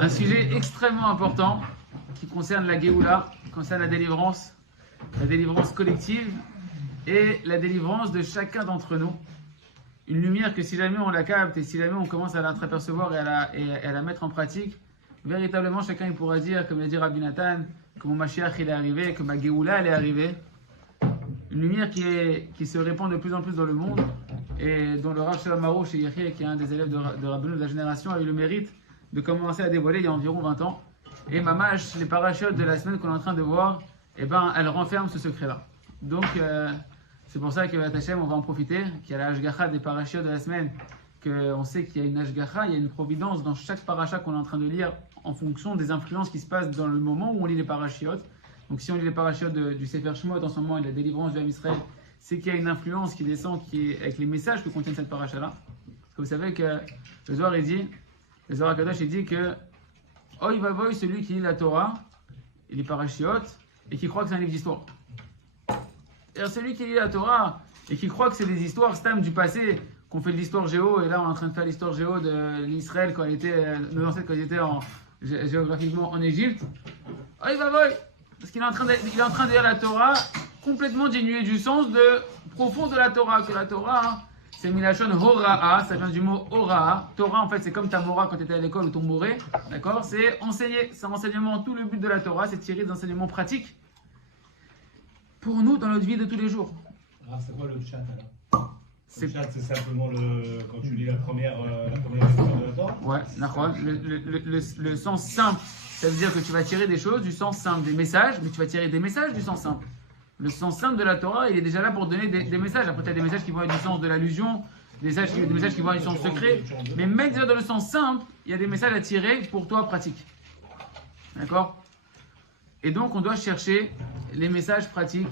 Un sujet extrêmement important qui concerne la Géoula, qui concerne la délivrance collective et la délivrance de chacun d'entre nous. Une lumière que si jamais on la capte et si jamais on commence à l'entreapercevoir et à la mettre en pratique, véritablement chacun il pourra dire, comme l'a dit Rabbi Nathan, que mon Mashiach il est arrivé, que ma Géoula elle est arrivée. Une lumière qui se répand de plus en plus dans le monde et dont le Rav Shalom Arush chez Yechie, qui est un des élèves de Rabbeinu de la génération, a eu le mérite de commencer à dévoiler il y a environ 20 ans. Et Mamash, les parachutes de la semaine qu'on est en train de voir, eh ben, elles renferment ce secret-là. Donc, c'est pour ça que Hachem, on va en profiter, qu'il y a la Hashgacha des parachutes de la semaine, qu'on sait qu'il y a une Hashgacha, il y a une providence dans chaque paracha qu'on est en train de lire en fonction des influences qui se passent dans le moment où on lit les parachutes. Donc, si on lit les parachutes du Sefer Shemot en ce moment et la délivrance du Ham Israël, c'est qu'il y a une influence qui descend avec les messages que contient cette paracha-là. Parce que vous savez que le Zohar, le Zohar Kadosh, il dit que Oy vavoy, celui qui lit la Torah et les parachiotes et qui croit que c'est un livre d'histoire. Et celui qui lit la Torah et qui croit que c'est des histoires stam du passé, qu'on fait de l'histoire géo, et là on est en train de faire l'histoire géo de l'Israël quand nos ancêtres quand ils étaient géographiquement en Égypte. Oy vavoy, parce qu'il est en train de lire la Torah complètement dénué du sens profond de la Torah, que la Torah, c'est Milachon Hora'a, ça vient du mot Hora'a. Torah, en fait, c'est comme ta Mora quand tu étais à l'école ou ton Moré, d'accord? C'est enseigner, c'est un enseignement. Tout le but de la Torah, c'est de tirer des enseignements pratiques pour nous dans notre vie de tous les jours. Ah, c'est quoi le chat alors? Le chat, c'est simplement quand tu lis la première lecture de la Torah? Ouais, d'accord. Le sens simple, ça veut dire que tu vas tirer des choses du sens simple, des messages, mais tu vas tirer des messages du sens simple. Le sens simple de la Torah, il est déjà là pour donner des messages. Après, tu as des messages qui vont être du sens de l'allusion, des messages qui vont être du sens secret. Mais même déjà dans le sens simple, il y a des messages à tirer pour toi pratiques. D'accord? Et donc, on doit chercher les messages pratiques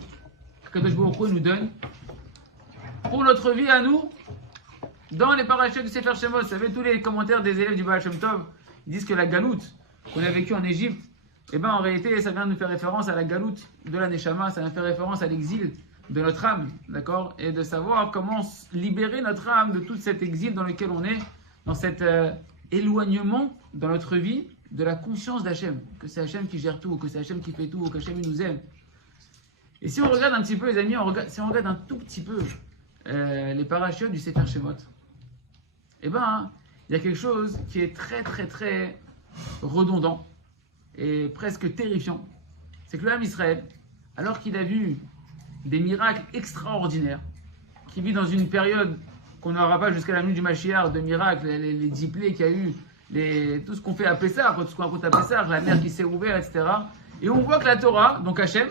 que Kadosh Baruch Hu nous donne pour notre vie à nous, dans les parachutes du Sefer Shemot. Vous savez, tous les commentaires des élèves du Baal Shem Tov, ils disent que la galoute qu'on a vécue en Égypte, eh bien, en réalité, ça vient de nous faire référence à la galoute de la Neshama, ça vient de faire référence à l'exil de notre âme, d'accord? Et de savoir comment libérer notre âme de tout cet exil dans lequel on est, dans cet éloignement dans notre vie de la conscience d'Hachem, que c'est Hachem qui gère tout, que c'est Hachem qui fait tout, que Hachem il nous aime. Et si on regarde un petit peu, les amis, si on regarde un tout petit peu les parachutes du Sefer Shemot, eh bien, il y a quelque chose qui est très, très, très redondant et presque terrifiant. C'est que le Ham Israël, alors qu'il a vu des miracles extraordinaires, qui vit dans une période qu'on n'aura pas jusqu'à la nuit du Mashiach, de miracles, les 10 plaies qu'il y a eu, tout ce qu'on fait à Pessah, tout ce qu'on raconte à Pessah, la mer qui s'est ouverte, etc. Et on voit que la Torah, donc Hachem,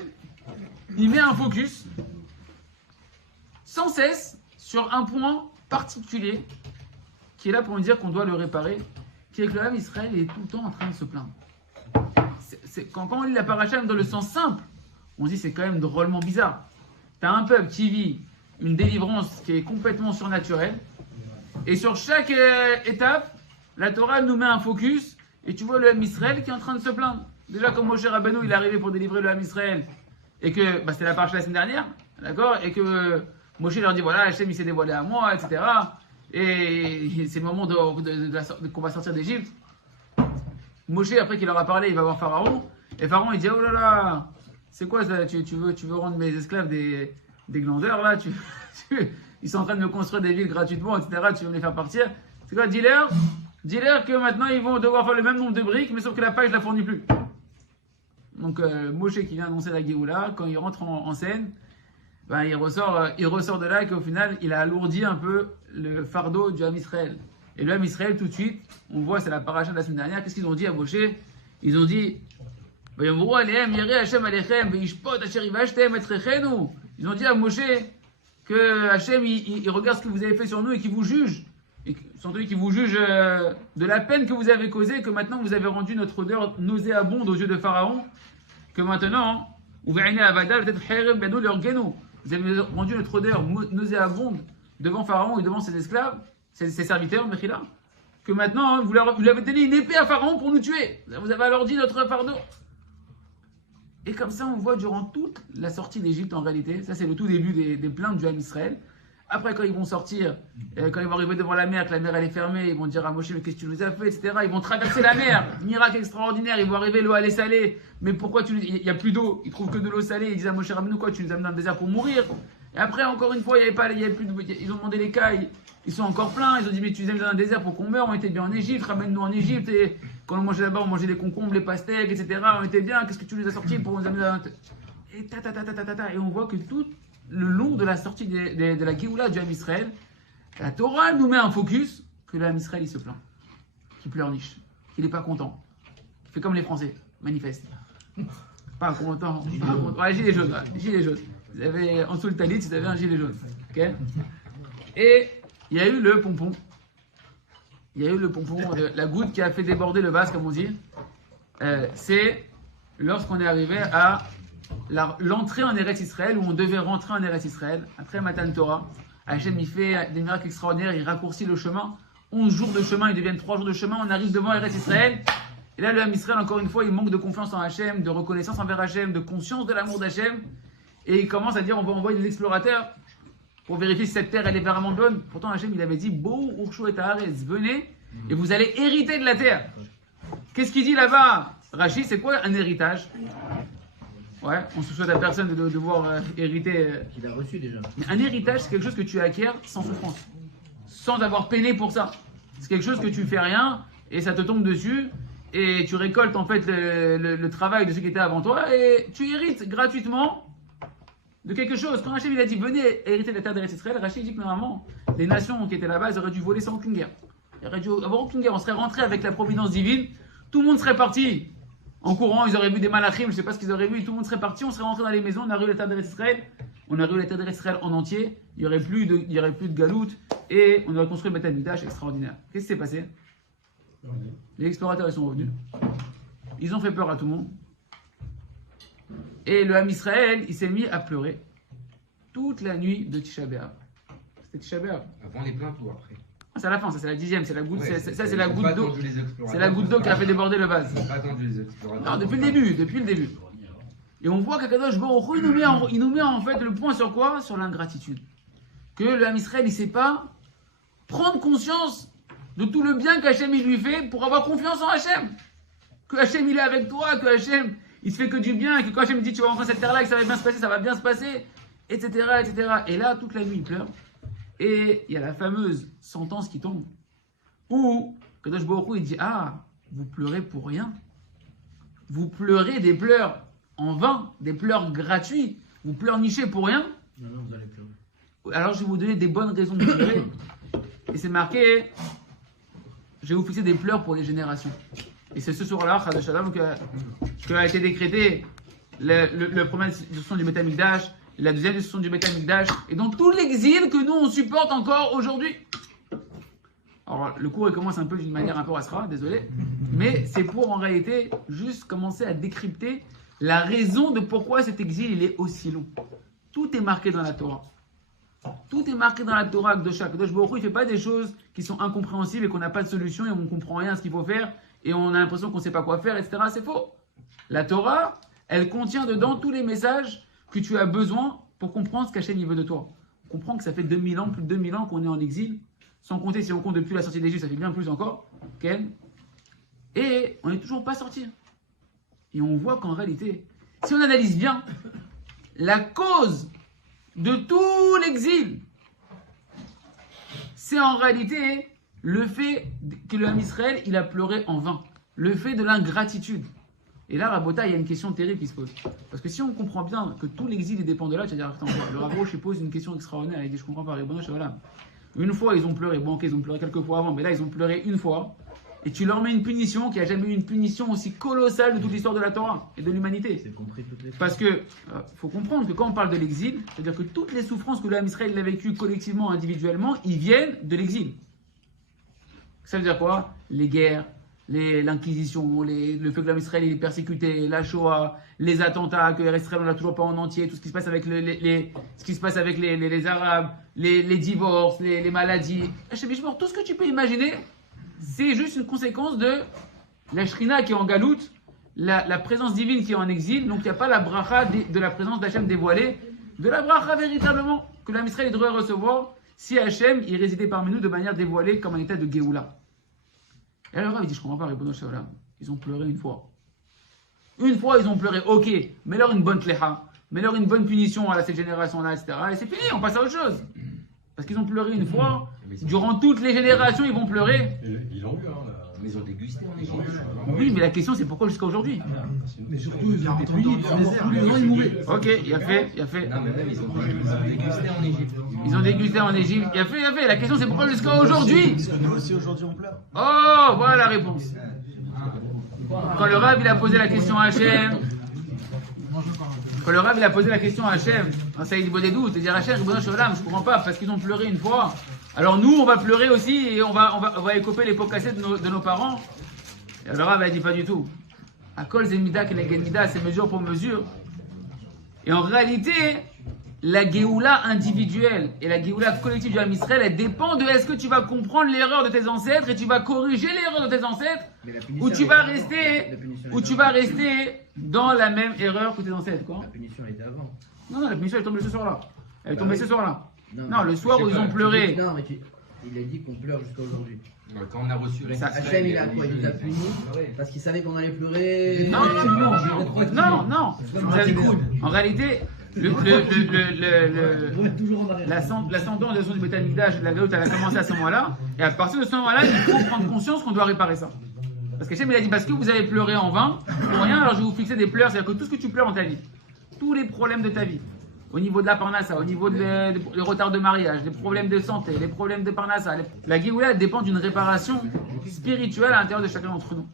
il met un focus sans cesse sur un point particulier qui est là pour nous dire qu'on doit le réparer, qui est que le Ham Israël est tout le temps en train de se plaindre. Quand on lit la paracha dans le sens simple, on se dit c'est quand même drôlement bizarre. Tu as un peuple qui vit une délivrance qui est complètement surnaturelle, et sur chaque étape, la Torah nous met un focus, et tu vois le Ham Israël qui est en train de se plaindre. Déjà, comme Moshe Rabbeinu, il est arrivé pour délivrer le Ham Israël, et que c'était la paracha la semaine dernière, d'accord, et que Moshe leur dit voilà, Hachem il s'est dévoilé à moi, etc. Et c'est le moment qu'on va sortir d'Égypte. Moshe, après qu'il leur a parlé, il va voir Pharaon. Et Pharaon, il dit oh là là, c'est quoi ça, tu veux rendre mes esclaves des glandeurs là, ils sont en train de me construire des villes gratuitement, etc. Tu veux me les faire partir. C'est quoi, dis-leur que maintenant ils vont devoir faire le même nombre de briques, mais sauf que la paille, je la fournis plus. Donc Moshe qui vient annoncer la Géoula, quand il rentre en scène, ben, il ressort de là et qu'au final, il a alourdi un peu le fardeau du Ham Israël. Et le Ham Israël, tout de suite, on voit, c'est la paracha de la semaine dernière, qu'est-ce qu'ils ont dit à Moshe? Ils ont dit ils ont dit à Moshe que Hachem, il regarde ce que vous avez fait sur nous et qu'il vous juge. Et surtout qu'il vous juge de la peine que vous avez causée, que maintenant vous avez rendu notre odeur nauséabonde aux yeux de Pharaon, que maintenant, vous avez rendu notre odeur nauséabonde devant Pharaon et devant ses esclaves, ses serviteurs, Mechila, que maintenant, vous lui avez donné une épée à Pharaon pour nous tuer. Vous avez alors dit notre fardeau. Et comme ça, on voit durant toute la sortie d'Égypte, en réalité, ça c'est le tout début des plaintes du Ham Israël, Après, quand ils vont sortir, quand ils vont arriver devant la mer, que la mer elle est fermée, ils vont dire à Moshe, mais qu'est-ce que tu nous as fait, etc. Ils vont traverser la mer, miracle extraordinaire, ils vont arriver, l'eau elle est salée, mais pourquoi il n'y a plus d'eau, ils trouvent que de l'eau salée, ils disent à Moshe, ramène-nous quoi, tu nous amènes dans le désert pour mourir. Et après, encore une fois, il y avait plus ils ont demandé les cailles, ils sont encore pleins, ils ont dit, mais tu nous amènes dans un désert pour qu'on meure, on était bien en Égypte, ramène-nous en Égypte, et quand on mangeait là-bas, on mangeait des concombres, les pastèques, etc. On était bien, qu'est-ce que tu nous as sortis pour nous amener dans et on voit que tout le long de la sortie de la Géoula du Ham Israël, la Torah nous met un focus que le Ham Israël il se plaint, qu'il pleurniche, qu'il n'est pas content, qu'il fait comme les Français, manifeste. Pas content, pas content. Ouais, gilet jaune, ouais, gilet jaune. Vous avez en dessous le talit, vous avez un gilet jaune. Okay, et il y a eu le pompon. Il y a eu le pompon, la goutte qui a fait déborder le vase, comme on dit. C'est lorsqu'on est arrivé à l'entrée en Eretz Israël, où on devait rentrer en Eretz Israël, après Matan Torah. Hachem, il fait des miracles extraordinaires, il raccourcit le chemin. 11 jours de chemin, ils deviennent 3 jours de chemin, on arrive devant Eretz Israël. Et là, le Ham Israël, encore une fois, il manque de confiance en Hachem, de reconnaissance envers Hachem, de conscience de l'amour d'Hachem. Et il commence à dire, on va envoyer des explorateurs pour vérifier si cette terre, elle est vraiment bonne. Pourtant, Hachem, il avait dit, Bo, Urshu et Haaretz, venez, et vous allez hériter de la terre. Qu'est-ce qu'il dit là-bas? Rachid, c'est quoi un héritage? Ouais, on se souhaite à personne de devoir hériter. Il a reçu déjà. Mais un héritage, c'est quelque chose que tu acquiers sans souffrance, sans avoir peiné pour ça. C'est quelque chose que tu fais rien et ça te tombe dessus et tu récoltes en fait le travail de ceux qui étaient avant toi et tu hérites gratuitement de quelque chose. Quand Rachid il a dit venez hériter de la terre d'Eretz Israël, Rachid dit que normalement les nations qui étaient là-bas elles auraient dû voler sans aucune guerre. Il aurait dû avoir aucune guerre. On serait rentré avec la providence divine, tout le monde serait parti. En courant, ils auraient vu des malachim, je ne sais pas ce qu'ils auraient vu, tout le monde serait parti, on serait rentré dans les maisons, on a eu la terre d'Eretz Israël, on a eu la terre d'Eretz Israël en entier, il n'y aurait plus de galoute, et on aurait construit le Beth Amikdash extraordinaire. Qu'est-ce qui s'est passé? Les explorateurs, ils sont revenus, ils ont fait peur à tout le monde, et le Ham Israël, il s'est mis à pleurer toute la nuit de Tisha B'Av. C'était Tisha B'Av. Avant les plaintes ou après? C'est à la fin, ça c'est la 10e, c'est la goutte, Ouais, ça c'est la goutte d'eau. C'est la goutte d'eau qui a fait déborder le vase. Ils n'ont pas attendu les explorateurs. Non, depuis le début. Et on voit qu'Akadosh Baruch Hu, il nous met en fait le point sur quoi? Sur l'ingratitude. Que le Ham Israël, il ne sait pas prendre conscience de tout le bien qu'Hachem il lui fait pour avoir confiance en Hachem. Que Hachem il est avec toi, que Hachem il se fait que du bien, que quand Hachem dit tu vas rentrer dans cette terre-là, que ça va bien se passer, ça va bien se passer, etc., etc. Et là, toute la nuit, il pleure. Et il y a la fameuse sentence qui tombe, où Kadosh Baruch Hu il dit ah, vous pleurez pour rien, vous pleurez des pleurs en vain, des pleurs gratuits, vous pleurnichez pour rien. Non, vous allez pleurer. Alors je vais vous donner des bonnes raisons de pleurer. Et c'est marqué, je vais vous fixer des pleurs pour les générations. Et c'est ce soir-là, Chad Shalom, que a été décrété le premier destruction du Beth Amikdash, la deuxième destruction du Beth Amikdash, et donc tout l'exil que nous on supporte encore aujourd'hui. Alors le cours il commence un peu d'une manière un peu rasra, désolé, mais c'est pour en réalité juste commencer à décrypter la raison de pourquoi cet exil il est aussi long. Tout est marqué dans la Torah. Tout est marqué dans la Torah de chaque. Kadosh Baruch Hu, il ne fait pas des choses qui sont incompréhensibles et qu'on n'a pas de solution et on ne comprend rien à ce qu'il faut faire et on a l'impression qu'on ne sait pas quoi faire, etc. C'est faux. La Torah, elle contient dedans tous les messages que tu as besoin pour comprendre ce qu'Hachem veut de toi. On comprend que ça fait 2000 ans, plus de 2000 ans qu'on est en exil, sans compter si on compte depuis la sortie d'Égypte, ça fait bien plus encore. Okay, et on n'est toujours pas sorti. Et on voit qu'en réalité, si on analyse bien, la cause de tout l'exil, c'est en réalité le fait que le Ham Israël, il a pleuré en vain. Le fait de l'ingratitude. Et là, Rabota, il y a une question terrible qui se pose. Parce que si on comprend bien que tout l'exil dépend de là, tu vas dire, attends, le Rav Roche pose une question extraordinaire. Il dit, je comprends pas, voilà. Une fois, ils ont pleuré. Bon, ok, ils ont pleuré quelques fois avant, mais là, ils ont pleuré une fois. Et tu leur mets une punition qui n'a jamais eu une punition aussi colossale de toute l'histoire de la Torah et de l'humanité. C'est compris toutes les Parce que, faut comprendre que quand on parle de l'exil, c'est-à-dire que toutes les souffrances que le Ham Israël a vécues collectivement, individuellement, ils viennent de l'exil. Ça veut dire quoi? Les guerres, l'inquisition, le fait que l'homme Israël est persécuté, la Shoah, les attentats, que Israël on l'a toujours pas en entier, tout ce qui se passe avec ce qui se passe avec les Arabes, les divorces, les maladies, tout ce que tu peux imaginer, c'est juste une conséquence de la Shrina qui est en galoute, la présence divine qui est en exil, donc il n'y a pas la bracha de la présence d'Hachem dévoilée, de la bracha véritablement que l'homme Israël devrait recevoir, si Hachem, il résidait parmi nous de manière dévoilée comme un état de Géoula. Et alors, il dit, je comprends pas, Ribono Shalom. Ils ont pleuré une fois. Une fois, ils ont pleuré, ok, mets-leur une bonne tléha, mets-leur une bonne punition à cette génération-là, etc. Et c'est fini, on passe à autre chose. Parce qu'ils ont pleuré une fois, durant toutes les générations, ils vont pleurer. Ils l'ont eu, hein. Mais ils ont dégusté en Égypte. Oui, mais la question, c'est pourquoi jusqu'à aujourd'hui? Mais surtout, ils ont été punis dans le désert. Tous les ans, ils mouraient. Ok, il a fait. Non, mais même, ils ont dégusté en Égypte. Ils ont dégusté en Égypte, il a fait. La question, c'est pourquoi jusqu'à aujourd'hui? Parce que nous aussi, aujourd'hui, on pleure. Oh, voilà la réponse. Quand le Rav, il a posé la question à Hachem, un Saïd Bodedou, c'est dire Hachem, je comprends pas, parce qu'ils ont pleuré une fois. Alors nous, on va pleurer aussi et on va écoper les pots cassés de nos parents. Et le Rav, il dit pas du tout. À Kol Zemida, Keneged Mida, c'est mesure pour mesure. Et en réalité, la Géoula individuelle et la Géoula collective du Ham Israël, elle dépend de est-ce que tu vas comprendre l'erreur de tes ancêtres et tu vas corriger l'erreur de tes ancêtres, ou tu vas rester dans la même erreur que tes ancêtres, quoi. La punition, elle était avant. Non, la punition elle est tombée ce soir-là. Elle est tombée ce soir-là. Non, le soir où ils ont pleuré. Non, mais il a dit qu'on pleure jusqu'à aujourd'hui. Quand on a reçu les Hachem, il a quoi? Il nous a punis parce qu'il savait qu'on allait pleurer. Non. En réalité, l'ascendance de son du Beth Amikdash, de la Galut, elle a commencé à ce moment-là. Et à partir de ce moment-là, il faut prendre conscience qu'on doit réparer ça. Parce qu'Hachem, il a dit, parce que vous avez pleuré en vain, pour rien, alors je vais vous fixer des pleurs. C'est-à-dire que tout ce que tu pleures dans ta vie, tous les problèmes de ta vie, au niveau de la parnassa, au niveau des retards de mariage, des problèmes de santé, les problèmes de parnassa, la Géoula dépend d'une réparation spirituelle à l'intérieur de chacun d'entre nous.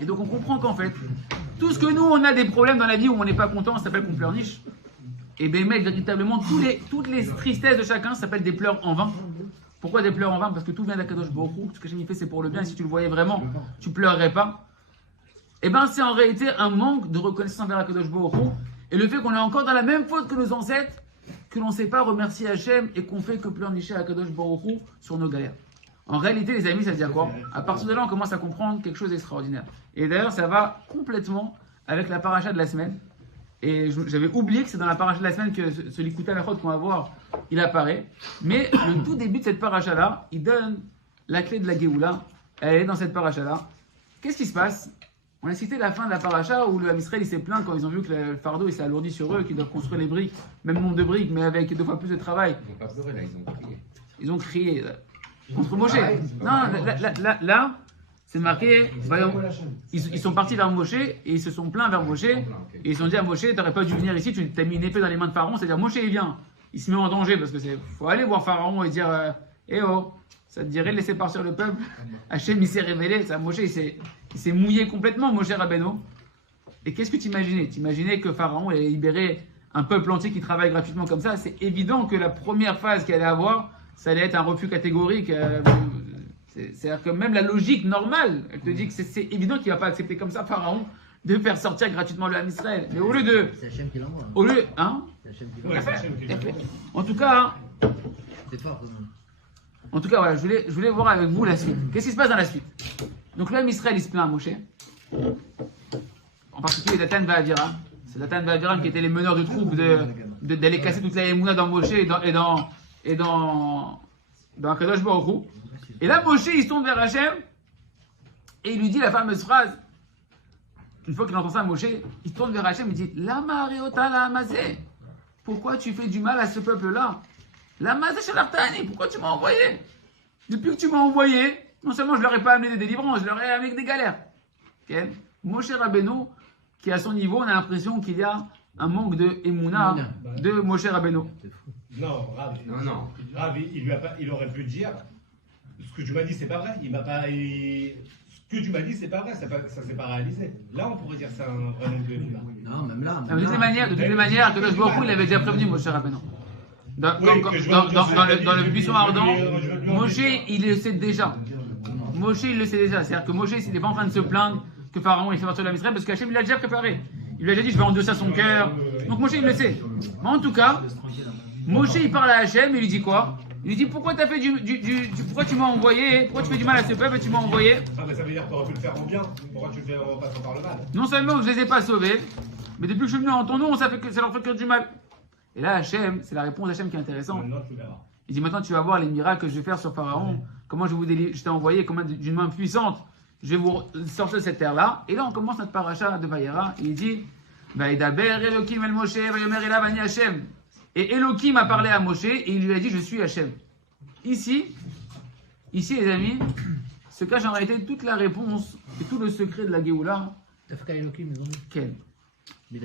Et donc on comprend qu'en fait, tout ce que nous, on a des problèmes dans la vie où on n'est pas content, ça s'appelle qu'on pleurniche. Et bien, mec, véritablement, toutes les tristesses de chacun s'appellent des pleurs en vain. Pourquoi des pleurs en vain? Parce que tout vient d'Akadosh Baruch Hu. Ce que j'ai fait, c'est pour le bien. Et si tu le voyais vraiment, tu pleurerais pas. Et bien, c'est en réalité un manque de reconnaissance envers Akadosh Baruch Hu. Et le fait qu'on est encore dans la même faute que nos ancêtres, que l'on ne sait pas remercier Hachem et qu'on fait que pleurnicher Akadosh Baruch Hu sur nos galères. En réalité, les amis, ça veut dire quoi? À partir de là, on commence à comprendre quelque chose d'extraordinaire. Et d'ailleurs, ça va complètement avec la paracha de la semaine. Et j'avais oublié que c'est dans la paracha de la semaine que ce Likuta Lachot qu'on va voir, il apparaît. Mais le tout début de cette paracha-là, il donne la clé de la Géoula. Elle est dans cette paracha-là. Qu'est-ce qui se passe? On a cité la fin de la paracha où le Ham Israël il s'est plaint quand ils ont vu que le fardeau il s'est alourdi sur eux, qu'ils doivent construire les briques, même nombre de briques, mais avec 2 fois plus de travail. Ils n'ont pas pleuré, là, ils ont crié. Ils ont crié contre Moshe. Non, là, c'est marqué. Ils sont partis vers Moshe et ils se sont plaints vers Moshe. Et ils se sont dit à Moshe, t'aurais pas dû venir ici, tu t'as mis une épée dans les mains de Pharaon. C'est-à-dire, Moshe il vient, il se met en danger parce que faut aller voir Pharaon et dire eh oh, ça te dirait de laisser partir le peuple. Hachem il s'est révélé, ça, Moshe il s'est mouillé complètement, Moshe Rabbeinu. Et qu'est-ce que tu imaginais? Tu imaginais que Pharaon allait libérer un peuple entier qui travaille gratuitement comme ça? C'est évident que la première phase qu'il allait avoir, ça allait être un refus catégorique. C'est-à-dire que même la logique normale, elle te dit que c'est évident qu'il ne va pas accepter comme ça, Pharaon, de faire sortir gratuitement le Ham Israël. Mais au lieu de... C'est Hachem qui l'envoie. Au lieu... Hein? C'est Hachem qui Ouais, l'envoie. c'est Hachem qui l'envoie. En tout cas... C'est fort quand même. En tout cas, voilà, je voulais voir avec vous la suite. Qu'est-ce qui se passe dans la suite? Donc le Ham Israël, il se plaint à Moshe. En particulier Datan Va'aviram. C'est Datan Va'aviram qui étaient les meneurs de troupes d'aller casser toute la Emouna dans Moshe et dans Kadosh Baruch Hu. Et là, Moshe, il se tourne vers Hachem et il lui dit la fameuse phrase. Une fois qu'il entend ça, Moshe, il se tourne vers Hachem et dit Lama Areota la Amazé. Pourquoi tu fais du mal à ce peuple-là? La Amazé Shalartani, pourquoi tu m'as envoyé? Depuis que tu m'as envoyé, non seulement je leur ai pas amené des délivrances, je leur ai amené des galères. Okay? Moshe Rabbeinu, qui à son niveau, on a l'impression qu'il y a un manque de Emouna de Moshe Rabbeinu. Non, Rav. Non. Rav, il aurait pu dire ce que tu m'as dit, c'est pas vrai. Ce que tu m'as dit, c'est pas vrai. Ça s'est pas réalisé. Là, on pourrait dire que c'est un vrai manque de Emouna. Non, même là. De toutes les manières, que le Baruch Hu, il avait déjà prévenu Moshe Rabbeinu. Dans le buisson ardent, Moshe, il le sait déjà. Moshe, il le sait déjà. C'est-à-dire que Moshe, il n'est pas en train de se plaindre que Pharaon il fait partir de la Misraël parce qu'Hachem, il l'a déjà préparé. Il lui a déjà dit, je vais endosser son cœur. Donc Moshe, il le sait. Mais en tout cas, Moshe, il parle à Hachem et il lui dit quoi? Il lui dit, pourquoi t'as fait pourquoi tu m'as envoyé? Pourquoi tu fais du mal à ce peuple et tu m'as envoyé? Ah, mais ça veut dire que tu aurais pu le faire en bien. Pourquoi tu le fais en passant par le mal? Non seulement je les ai pas sauvés, mais depuis que je suis venu en ton nom, ça leur fait que du mal. Et là, Hachem, c'est la réponse d'Hachem qui est intéressante. Maintenant, tu verras. Il dit maintenant tu vas voir les miracles que je vais faire sur Pharaon, comment je t'ai envoyé, comment d'une main puissante, je vais vous sortir de cette terre-là. Et là on commence notre paracha de Vayera, il dit Vaïdaber Elohim el Moshe, Vayomer elav ani Hashem. Et Elohim a parlé à Moshe et il lui a dit je suis Hashem. Ici les amis, se cache en réalité toute la réponse et tout le secret de la Géoula. T'as fait Elohim, ils ont dit. Quel?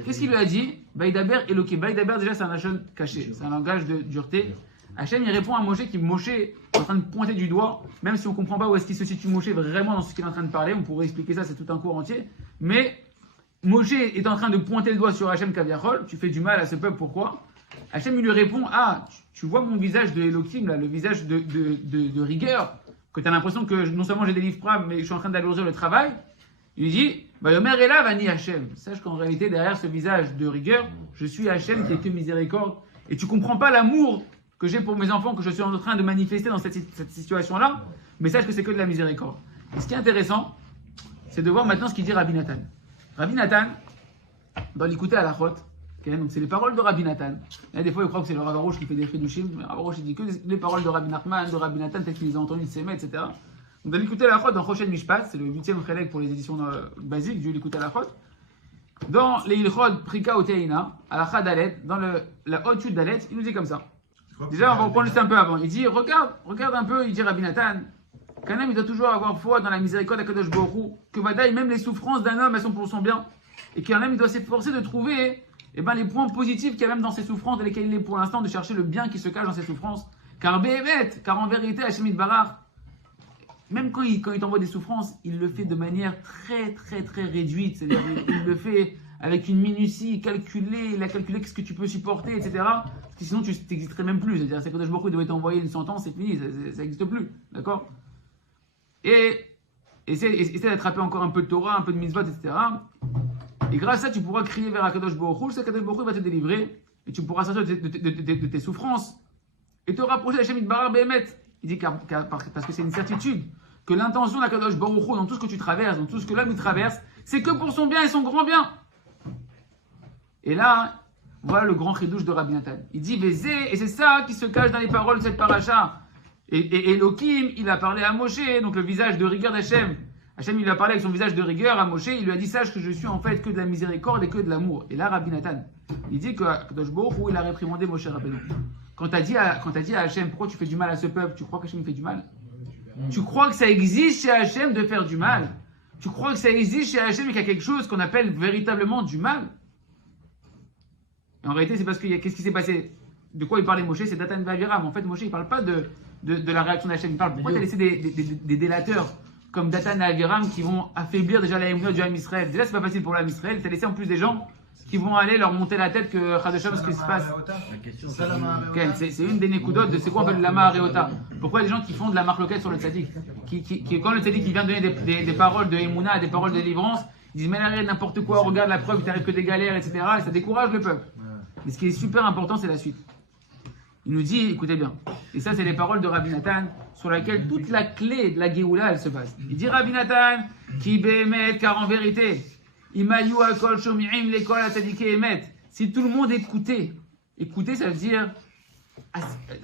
Qu'est-ce qu'il lui a dit? Vaïdaber Elohim. Vaïdaber déjà c'est un lachon caché, c'est un langage de dureté. Hachem il répond à Moshe qui Moshe est en train de pointer du doigt, même si on ne comprend pas où est-ce qu'il se situe Moshe vraiment dans ce qu'il est en train de parler, on pourrait expliquer ça, c'est tout un cours entier. Mais Moshe est en train de pointer le doigt sur Hachem Kaviachol, tu fais du mal à ce peuple, pourquoi? Hachem il lui répond, tu vois mon visage de Elohim, là, le visage de rigueur, que tu as l'impression que non seulement j'ai des livres braves, mais je suis en train d'alourdir le travail. Il lui dit, Vayomer elav ani Hachem. Sache qu'en réalité, derrière ce visage de rigueur, je suis Hachem qui est que miséricorde. Et tu comprends pas l'amour que j'ai pour mes enfants, que je suis en train de manifester dans cette situation-là, mais sache que c'est que de la miséricorde. Et ce qui est intéressant, c'est de voir maintenant ce qu'il dit Rabbi Nathan. Rabbi Nathan, dans l'écouter à la chôte, donc c'est les paroles de Rabbi Nathan. Et des fois, il croit que c'est le Rav Arush qui fait des chidushim, mais Rav Arush il dit que les paroles de Rabbi Nachman, de Rabbi Nathan, peut-être qu'il les a entendues de Sémé, etc. Donc dans l'écouter à la chôte, dans Choshen Mishpat, c'est le 8e chélek pour les éditions basiques, Dieu l'écoute à la chôte. Dans les Ilchot Prika Oteina, à la Chadalet, dans la haute chute d'Alet, il nous dit comme ça. Déjà, on va reprendre juste un peu avant. Il dit, regarde un peu, il dit Rabbi Nathan, qu'un homme il doit toujours avoir foi dans la miséricorde d'Akadosh Baruch Hu, que Vadaï, même les souffrances d'un homme, elles sont pour son bien, et qu'un homme il doit s'efforcer de trouver les points positifs qu'il y a même dans ses souffrances, dans lesquelles il est pour l'instant, de chercher le bien qui se cache dans ses souffrances. Car en vérité, Hashem Yitbarach, même quand il t'envoie des souffrances, il le fait de manière très très très réduite, c'est-à-dire il le fait avec une minutie calculée, il a calculé ce que tu peux supporter, etc. Parce que sinon tu n'existerais même plus, c'est-à-dire c'est quand Kadosh Baruch Hu devait t'envoyer une sentence, c'est fini, ça n'existe plus, d'accord? Et essaie d'attraper encore un peu de Torah, un peu de mitzvot, etc. Et grâce à ça, tu pourras crier vers Akadosh Baruch Hu, Akadosh Baruch Hu va te délivrer, et tu pourras sortir de tes souffrances, et te rapprocher d'Hashem Yitbarach Behemet. Il dit parce que c'est une certitude, que l'intention d'Akadosh Baruch Hu dans tout ce que tu traverses, dans tout ce que l'homme traverse, c'est que pour son bien et son grand bien. Et là, voilà le grand chidouche de Rabbi Nathan. Il dit, et c'est ça qui se cache dans les paroles de cette paracha. Et Elohim, il a parlé à Moshe, donc le visage de rigueur d'Hachem. Hachem, il a parlé avec son visage de rigueur à Moshe, il lui a dit, sache que je suis en fait que de la miséricorde et que de l'amour. Et là, Rabbi Nathan, il dit que Kadosh Baruch Hu, il a réprimandé Moshe Rabbeinu. Quand t'as dit à Hachem, pourquoi tu fais du mal à ce peuple, tu crois qu'Hachem fait du mal? Tu crois que ça existe chez Hachem de faire du mal? Tu crois que ça existe chez Hachem et qu'il y a quelque chose qu'on appelle véritablement du mal? Et en réalité, c'est parce que qu'est-ce qui s'est passé? De quoi il parlait Moshe? C'est Datan Vaviram. En fait, Moshe, il ne parle pas de la réaction d'Hachem. Il parle pourquoi tu as laissé des délateurs comme Datan et Aviram qui vont affaiblir déjà la émotion du Ham Israël. Déjà, c'est pas facile pour l'Ham Israël. Tu as laissé en plus des gens qui vont aller leur monter la tête que Chadasham, ce qui se passe. C'est une des nékoudotes de c'est quoi en fait le Lama Areota. Pourquoi les gens qui font de la marloquette sur le tzaddik, quand le tzaddik vient donner des paroles de Emouna, des paroles de délivrance, ils disent mais là, n'importe quoi, regarde la preuve, il t'arrive que des galères, etc. Et ça décourage le peuple. Mais ce qui est super important, c'est la suite. Il nous dit, écoutez bien, et ça c'est les paroles de Rabbi Nathan, sur laquelle toute la clé de la Géoula, elle se base. Il dit Rabbi Nathan, qui bémet, car en vérité, imayu akol shomi'im l'école à tzadike emet. Si tout le monde écoutait, ça veut dire,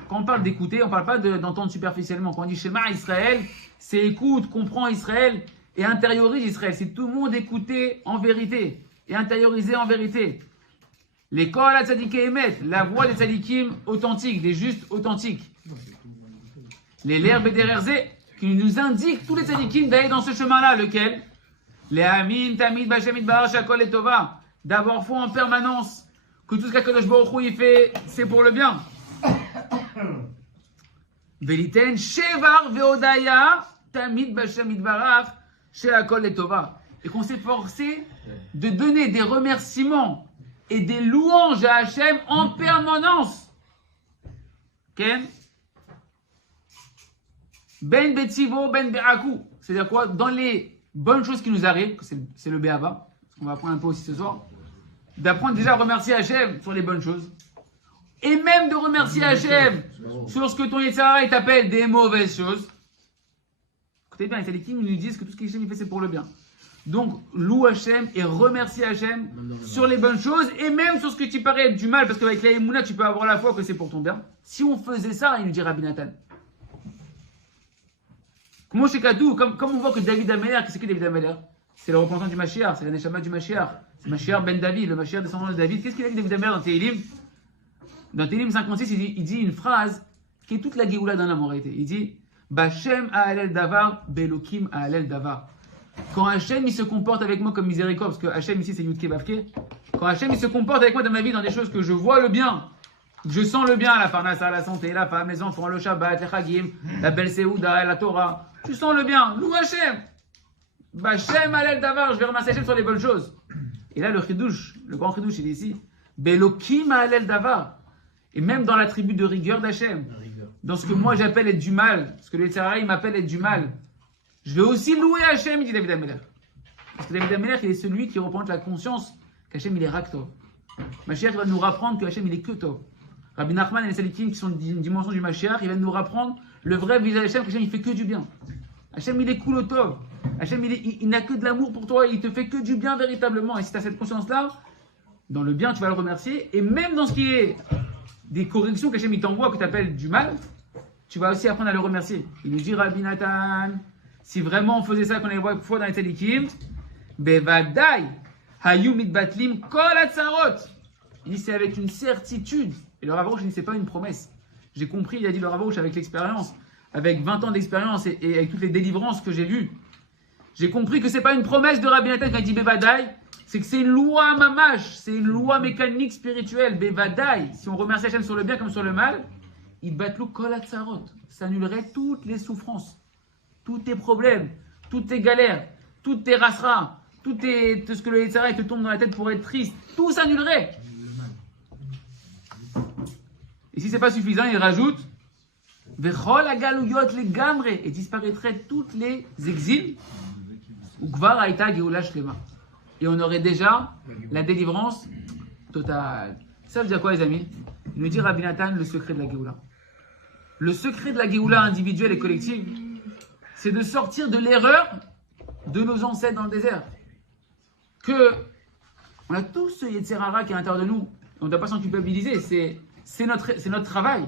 quand on parle d'écouter, on ne parle pas d'entendre superficiellement. Quand on dit Shema Israël, c'est écoute, comprends Israël et intériorise Israël. Si tout le monde écoutait en vérité et intériorisait en vérité. L'école à tzadike emet, la voix des tzadikim authentiques, des justes authentiques. Les l'herbe derrière qui nous indiquent tous les tzadikim d'aller dans ce chemin-là, lequel? Les amin, tamid, b'Hashem yitbarach shakol letova, d'avoir foi en permanence, que tout ce qu'Akadosh Baruch Hu il fait, c'est pour le bien. Veliten shevar veodaya, tamid b'Hashem yitbarach shakol letova. Et qu'on s'est forcé de donner des remerciements et des louanges à Hachem en permanence. Ken? Ben betzivo, ben be'aku. C'est-à-dire quoi? Dans les bonnes choses qui nous arrivent, c'est le Béhava, ce qu'on va apprendre un peu aussi ce soir, d'apprendre déjà à remercier Hachem sur les bonnes choses, et même de remercier Hachem sur ce que ton Yetzirah t'appelle des mauvaises choses. Écoutez bien, les tzadikim nous disent que tout ce qu'Hachem fait c'est pour le bien. Donc, loue Hachem et remercie Hachem sur les bonnes choses et même sur ce que tu paraît être du mal, parce qu'avec la Emouna, tu peux avoir la foi que c'est pour ton bien. Si on faisait ça, il nous dit Rabbi Nathan. Comment chez Katou, comme on voit que David Améler, c'est qui David Améler? C'est le représentant du Mashiach, c'est la Neshama du Mashiach. C'est Mashiach ben David, le Mashiach descendant de David. Qu'est-ce qu'il a dit David Améler dans Tehillim? Dans Tehillim 56, il dit une phrase qui est toute la Géoula d'un homme en réalité. Il dit Bachem Ha'alel Davar, Belokim Ha'alel Davar. Quand Hachem il se comporte avec moi comme miséricorde, parce que Hachem ici c'est Yudke Bavke, quand Hachem il se comporte avec moi dans ma vie dans des choses que je vois le bien, que je sens le bien, la parnassa, la santé, la femme, les enfants, le Shabbat, les Chagim, la belle Seouda, la Torah, tu sens le bien, loue Hachem. Bachem Ha'alel Davar, je vais remercier Hachem sur les bonnes choses. Et là le Chidouche, le grand Chidouche il est ici, Belokim Ha'alel Davar. Et même dans l'attribut de rigueur d'Hachem, dans ce que moi j'appelle être du mal, ce que le Yetzirah il m'appelle être du mal, je vais aussi louer Hachem, il dit David Améler. Parce que David Améler, il est celui qui représente la conscience qu'Hachem, il est Raktov. Mashiach va nous rapprendre que Hachem, il est que Tov. Rabbi Nachman et les Salikim, qui sont d'une dimension du Mashiach, il va nous rapprendre le vrai visage d'Hachem, qu'Hachem, il fait que du bien. Hachem, il est cool au Tov. Hachem, il n'a que de l'amour pour toi, il te fait que du bien véritablement. Et si tu as cette conscience-là, dans le bien, tu vas le remercier. Et même dans ce qui est des corrections qu'Hachem, il t'envoie, que tu appelles du mal, tu vas aussi apprendre à le remercier. Il nous dit, Rabbi Nathan, si vraiment on faisait ça qu'on les voit fois dans les Tzadikim, Bevadai, Hayum mitbatlim kol hatzarot. Il dit c'est avec une certitude. Et le Rav Arush, il dit c'est pas une promesse. J'ai compris, il a dit le Rav Arush avec l'expérience, avec 20 ans d'expérience et avec toutes les délivrances que j'ai vues. J'ai compris que c'est pas une promesse de Rabbi Nathan quand il dit Bevadai, c'est que c'est une loi mamash, c'est une loi mécanique spirituelle. Bevadai, si on remercie Hachem sur le bien comme sur le mal, Itbatlu kol hatzarot. Ça annulerait toutes les souffrances. Tous tes problèmes, toutes tes galères, toutes tes rasras, tout ce que le Yetzirah te tombe dans la tête pour être triste, tout s'annulerait. Et si c'est pas suffisant, il rajoute Vechol agaluyot legamre, et disparaîtraient toutes les exils. Ukvar haïta geoula shlema. Et on aurait déjà la délivrance totale. Ça veut dire quoi, les amis? Il nous dit Rabbi Nathan le secret de la Géoula. Le secret de la Géoula individuelle et collective, c'est de sortir de l'erreur de nos ancêtres dans le désert. Que on a tous ce Yetzirah qui est à l'intérieur de nous. On ne doit pas s'en culpabiliser. C'est notre travail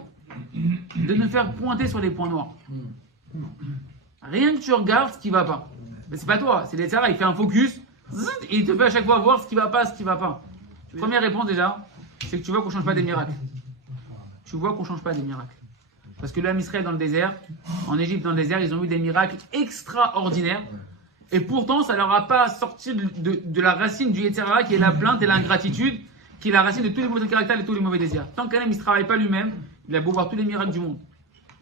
de nous faire pointer sur les points noirs. Rien que tu regardes ce qui ne va pas. Mais c'est pas toi, c'est le Yetzirah. Il fait un focus et il te fait à chaque fois voir ce qui ne va pas, ce qui ne va pas. Première réponse déjà, c'est que tu vois qu'on ne change pas des miracles. Tu vois qu'on ne change pas des miracles. Parce que l'homme Israël dans le désert, en Égypte dans le désert, ils ont eu des miracles extraordinaires. Et pourtant, ça ne leur a pas sorti de la racine du Yetzirah qui est la plainte et l'ingratitude, qui est la racine de tous les mauvais caractères et tous les mauvais désirs. Tant qu'un homme il ne travaille pas lui-même, il a beau voir tous les miracles du monde.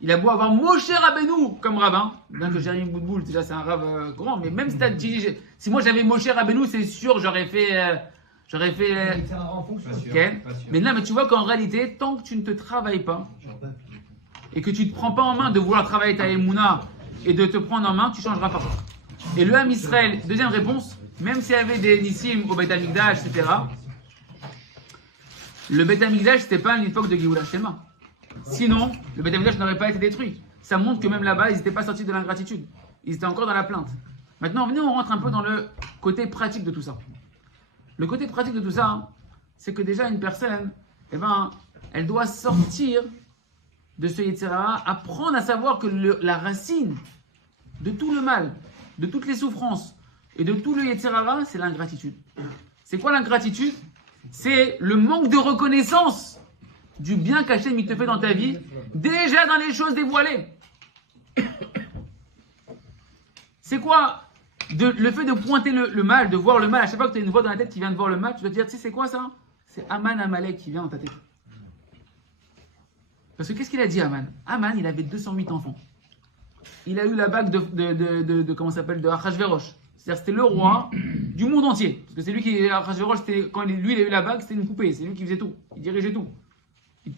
Il a beau avoir Moshe Rabbeinu comme rabbin, bien que Jérémy Boudboul, déjà c'est un rave grand, mais même si moi j'avais Moshe Rabbeinu, c'est sûr, j'aurais fait. Mais là, mais tu vois qu'en réalité, tant que tu ne te travailles pas, et que tu ne te prends pas en main de vouloir travailler ta Emouna et de te prendre en main, tu ne changeras pas. Et le Ham Israël, deuxième réponse, même s'il y avait des Nissim au Beth Amikdash, etc., le Beth Amikdash, ce n'était pas une époque de Géoula Shlema. Sinon, le Beth Amikdash n'aurait pas été détruit. Ça montre que même là-bas, ils n'étaient pas sortis de l'ingratitude. Ils étaient encore dans la plainte. Maintenant, venez, on rentre un peu dans le côté pratique de tout ça. Le côté pratique de tout ça, c'est que déjà une personne, elle doit sortir de ce Yetzirah, apprendre à savoir que la racine de tout le mal, de toutes les souffrances et de tout le Yetzirah, c'est l'ingratitude. C'est quoi l'ingratitude? C'est le manque de reconnaissance du bien qu'Hachem il te fait dans ta vie, déjà dans les choses dévoilées. C'est quoi le fait de pointer le mal, de voir le mal, à chaque fois que tu as une voix dans la tête qui vient de voir le mal, tu dois te dire, tu sais c'est quoi ça? C'est Aman Amalek qui vient dans ta tête. Parce que qu'est-ce qu'il a dit Aman? Aman, il avait 208 enfants. Il a eu la bague de comment ça s'appelle, de Achashverosh. C'est-à-dire c'était le roi du monde entier. Parce que c'est lui qui, Achashverosh, quand lui il a eu la bague, c'était une poupée. C'est lui qui faisait tout. Il dirigeait tout.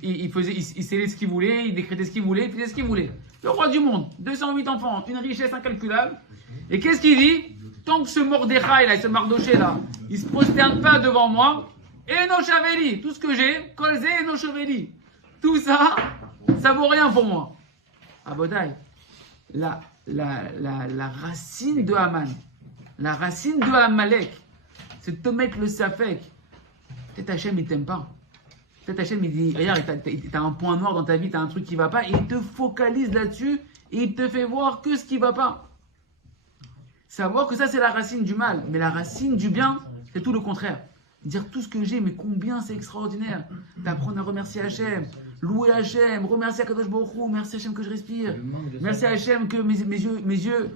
Il scellait ce qu'il voulait, il décrétait ce qu'il voulait, il faisait ce qu'il voulait. Le roi du monde, 208 enfants, une richesse incalculable. Et qu'est-ce qu'il dit? Tant que ce Mordechai là, ce Mardoché là, il se prosterne pas devant moi, et nos chaveli, tout ce que j'ai, Kolze et nos chaveli. Tout ça, ça vaut rien pour moi. Abodai, la racine de Haman, La racine de Amalek, c'est de te mettre le safek. Peut-être Hachem, il t'aime pas. Peut-être Hachem, il dit, regarde, t'as un point noir dans ta vie, t'as un truc qui va pas, et il te focalise là-dessus, et il te fait voir que ce qui va pas. Savoir que ça, c'est la racine du mal. Mais la racine du bien, c'est tout le contraire. Dire tout ce que j'ai, mais combien c'est extraordinaire. D'apprendre à remercier Hachem, louer Hachem, remercier Akadosh Baruch Hu, merci Hachem que je respire. Merci Hachem que mes yeux.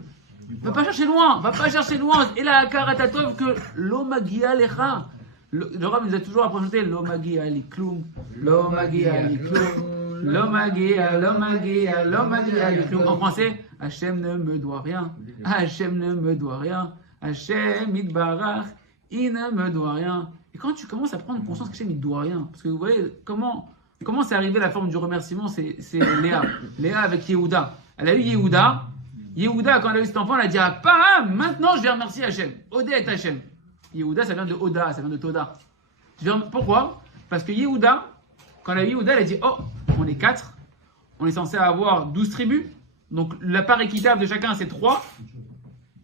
Va pas chercher loin, Et la karatatov que l'omagia lecha. Le Rav nous a toujours approché l'omagia likloum, l'omagia likloum, l'omagia likloum. En français, Hachem ne me doit rien, Hachem ne me doit rien, Hachem itbarach, il ne me doit rien. Et quand tu commences à prendre conscience qu'Hachem il ne doit rien, parce que vous voyez comment c'est arrivé la forme du remerciement, c'est Léa. Léa avec Yehuda. Elle a eu Yehuda. Yehuda, quand elle a eu cet enfant, elle a dit ah, pas, maintenant je vais remercier Hachem. Odé est Hachem. Yehuda, ça vient de Oda, ça vient de Toda. Pourquoi? Parce que Yehuda, quand elle a eu Yehuda, elle a dit oh, on est 4, on est censé avoir 12 tribus, donc la part équitable de chacun c'est 3.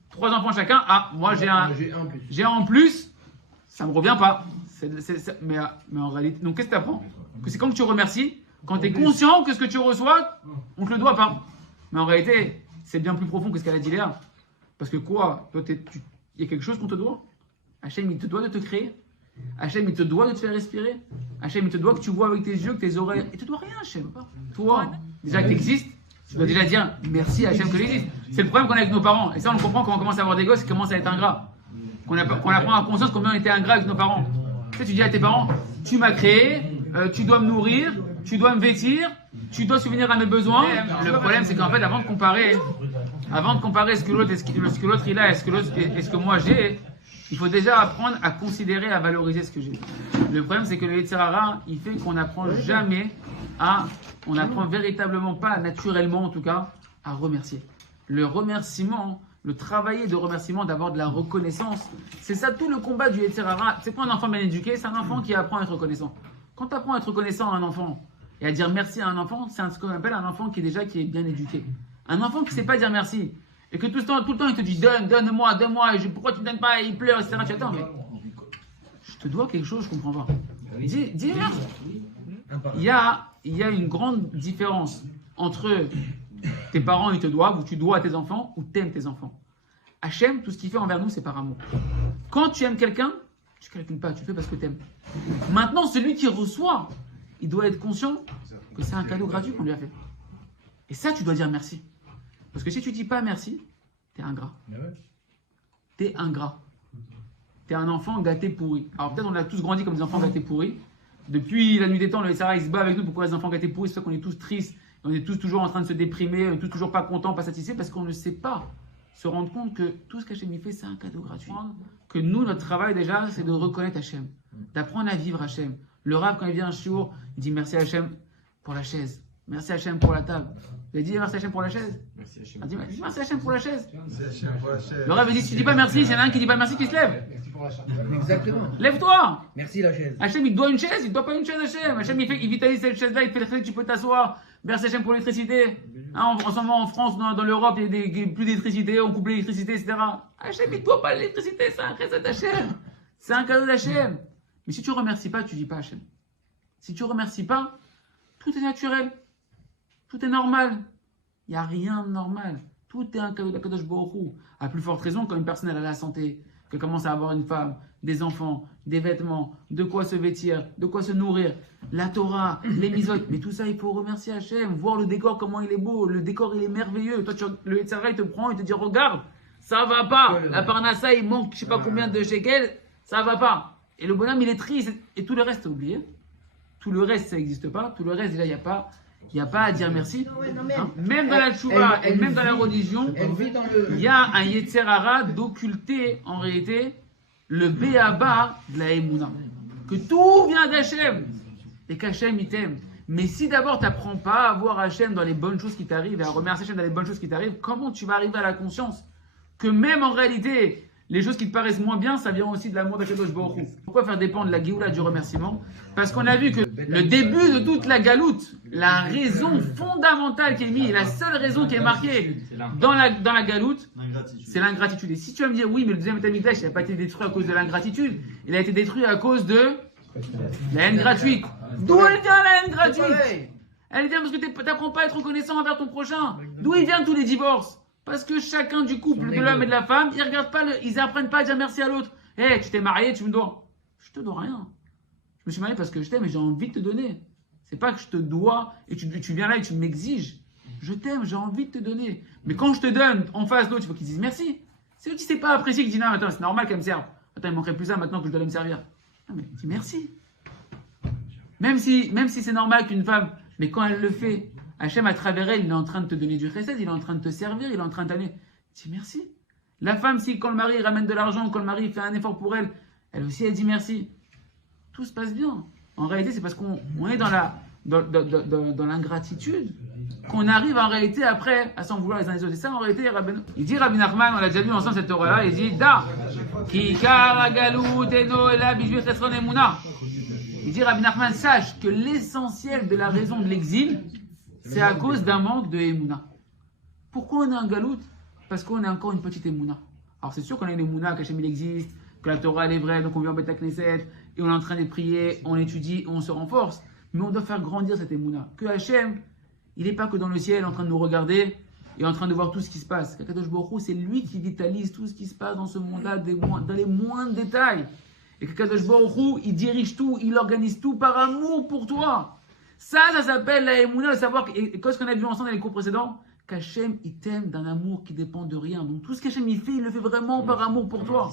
3 enfants chacun. Ah, moi j'ai un en plus, ça me revient pas. Mais en réalité, donc qu'est-ce que tu apprends? Que c'est quand tu remercies, quand tu es conscient que ce que tu reçois, on te le doit pas. Mais en réalité, c'est bien plus profond que ce qu'elle a dit Léa. Parce que quoi? Toi, il y a quelque chose qu'on te doit. Hachem, il te doit de te créer. Hachem, il te doit de te faire respirer. Hachem, il te doit que tu vois avec tes yeux, que tes oreilles. Il te doit rien, Hachem. Toi, déjà que tu existes, tu dois déjà dire merci à Hachem que j'existe. C'est le problème qu'on a avec nos parents. Et ça, on comprend quand on commence à avoir des gosses, qu'on commence à être ingrat. Qu'on apprend à conscience combien on était ingrat avec nos parents. Tu sais, tu dis à tes parents, tu m'as créé, tu dois me nourrir, tu dois me vêtir, tu dois subvenir à mes besoins. Le problème, c'est qu'en fait, avant de comparer ce que l'autre il a et ce que moi j'ai, il faut déjà apprendre à considérer, à valoriser ce que j'ai. Le problème, c'est que le Yetzer Hara, il fait qu'on n'apprend jamais on n'apprend véritablement pas, naturellement en tout cas, à remercier. Le remerciement, le travailler de remerciement, d'avoir de la reconnaissance, c'est ça tout le combat du Yetzer Hara. C'est pas un enfant bien éduqué, c'est un enfant qui apprend à être reconnaissant. Quand tu apprends à être reconnaissant à un enfant et à dire merci à un enfant, c'est ce qu'on appelle un enfant qui est bien éduqué. Un enfant qui ne sait pas dire merci et que tout le temps il te dit donne-moi, pourquoi tu ne me donnes pas, il pleure, etc. Tu attends, mais je te dois quelque chose, je comprends pas. Dis merci. Il y a une grande différence entre tes parents ils te doivent, ou tu dois à tes enfants, ou t'aimes tes enfants. Hachem, tout ce qu'il fait envers nous, c'est par amour. Quand tu aimes quelqu'un, tu ne calcules pas, tu le fais parce que tu aimes. Maintenant, celui qui reçoit, il doit être conscient que c'est un cadeau gratuit qu'on lui a fait. Et ça, tu dois dire merci. Parce que si tu ne dis pas merci, tu es ingrat. Tu es ingrat. Tu es un enfant gâté pourri. Alors peut-être on a tous grandi comme des enfants gâtés pourris. Depuis la nuit des temps, le Sarah, il se bat avec nous. Pourquoi les enfants gâtés pourris? C'est parce qu'on est tous tristes. On est tous toujours en train de se déprimer. On est tous toujours pas contents, pas satisfaits. Parce qu'on ne sait pas se rendre compte que tout ce qu'Hachem fait, c'est un cadeau gratuit. Que nous, notre travail déjà, c'est de reconnaître Hachem. D'apprendre à vivre Hachem. Le Rav, quand il vient un shiur, il dit merci à Hachem pour la chaise. Merci Hachem pour la table. Il a dit merci Hachem pour la chaise. Merci Hachem. Il a dit merci Hachem pour la chaise. Merci Hachem pour la chaise. Le Rav dit si tu dis pas merci, s'il y en a un qui dit pas merci, qui se lève. Merci pour la chaise. Exactement. Lève-toi. Merci la chaise. Hachem, il te doit une chaise, il ne doit pas une chaise, Hachem. Hachem, il vitalise cette chaise-là, il te fait le fait que tu peux t'asseoir. Merci Hachem pour l'électricité. Hein, en ce moment, en France, dans l'Europe, il y a plus d'électricité, on coupe l'électricité, etc. Hachem, il ne doit pas l'électricité, c'est un chesed d'Hachem. C'est un cadeau d'Hachem. Mais si tu ne remercies pas, tu ne vis pas Hachem. Si tu ne remercies pas, tout est naturel. Tout est normal. Il n'y a rien de normal. Tout est un cadeau d'Akadosh Baruch Hu. À plus forte raison, quand une personne elle a la santé, qu'elle commence à avoir une femme, des enfants, des vêtements, de quoi se vêtir, de quoi se nourrir, la Torah, les mitzvot. Mais tout ça, il faut remercier Hachem, voir le décor, comment il est beau. Le décor, il est merveilleux. Toi, le Yetzer Hara, il te prend, il te dit, regarde, ça va pas. La parnassa, il manque je sais pas combien de shekels, ça va pas. Et le bonhomme, il est triste. Et tout le reste, t'as oublié. Tout le reste, ça n'existe pas. Tout le reste, déjà, il n'y a pas à dire merci. Hein? Même dans la tchouva et même dans la religion, il y a un Yetzer Hara d'occulter en réalité le béaba de la Emouna. Que tout vient d'Hachem et qu'Hachem il t'aime. Mais si d'abord tu n'apprends pas à voir Hachem dans les bonnes choses qui t'arrivent et à remercier Hachem dans les bonnes choses qui t'arrivent, comment tu vas arriver à la conscience que même en réalité les choses qui te paraissent moins bien, ça vient aussi de l'amour d'Akadosh Baruch Hu. Pourquoi faire dépendre la Géoula du remerciement? Parce qu'on a vu que le début de toute la galoute, la raison fondamentale qui est mise, la seule raison qui est marquée dans la galoute, c'est l'ingratitude. Et si tu vas me dire, oui, mais le deuxième Beth Amikdash, il n'a pas été détruit à cause de l'ingratitude, il a été détruit à cause de la haine gratuite. D'où elle vient la haine gratuite? Elle vient parce que tu n'apprends pas à être reconnaissant envers ton prochain. D'où ils viennent tous les divorces? Parce que chacun du couple, de l'homme et de la femme, ils apprennent pas à dire merci à l'autre. Hé, tu t'es marié, tu me dois. Je te dois rien. Je me suis marié parce que je t'aime et j'ai envie de te donner. C'est pas que je te dois et tu viens là et tu m'exiges. Je t'aime, j'ai envie de te donner. Mais quand je te donne en face l'autre, il faut qu'ils disent merci. C'est eux qui ne savent pas apprécier qui disent non, attends, c'est normal qu'elle me serve. Attends, il manquerait plus ça maintenant que je dois me servir. Non, mais dis merci. Même si c'est normal qu'une femme, mais quand elle le fait, Hachem, à travers elle, il est en train de te donner du chesed, il est en train de te servir, il est en train de t'amener. Dis merci. La femme, si quand le mari ramène de l'argent, quand le mari fait un effort pour elle, elle aussi, elle dit merci. Tout se passe bien. En réalité, c'est parce qu'on est dans l'ingratitude qu'on arrive en réalité après à s'en vouloir les uns les autres. Et ça, en réalité, il dit Rabbi Nachman, on l'a déjà vu ensemble cette Torah-là, il dit Da, ki kar galut eno ela bishvil chesron emuna. Il dit Rabbi Nachman, sache que l'essentiel de la raison de l'exil, c'est à cause d'un manque de Emouna. Pourquoi on est en galoute? Parce qu'on est encore une petite Emouna. Alors c'est sûr qu'on a une Emouna, qu'Hachem il existe, que la Torah elle est vraie, donc on vient en Beth Knesset, et on est en train de prier, on étudie, on se renforce. Mais on doit faire grandir cette Emouna. Que Hachem, il n'est pas que dans le ciel en train de nous regarder et en train de voir tout ce qui se passe. Kadosh Baruch Hu, c'est lui qui vitalise tout ce qui se passe dans ce monde-là, dans les moindres détails. Et que Kadosh Baruch Hu, il dirige tout, il organise tout par amour pour toi. Ça s'appelle la Emouna, de savoir, et qu'est-ce qu'on a vu ensemble dans les cours précédents, qu'Hachem, il t'aime d'un amour qui dépend de rien. Donc tout ce qu'Hachem il le fait vraiment par amour pour toi.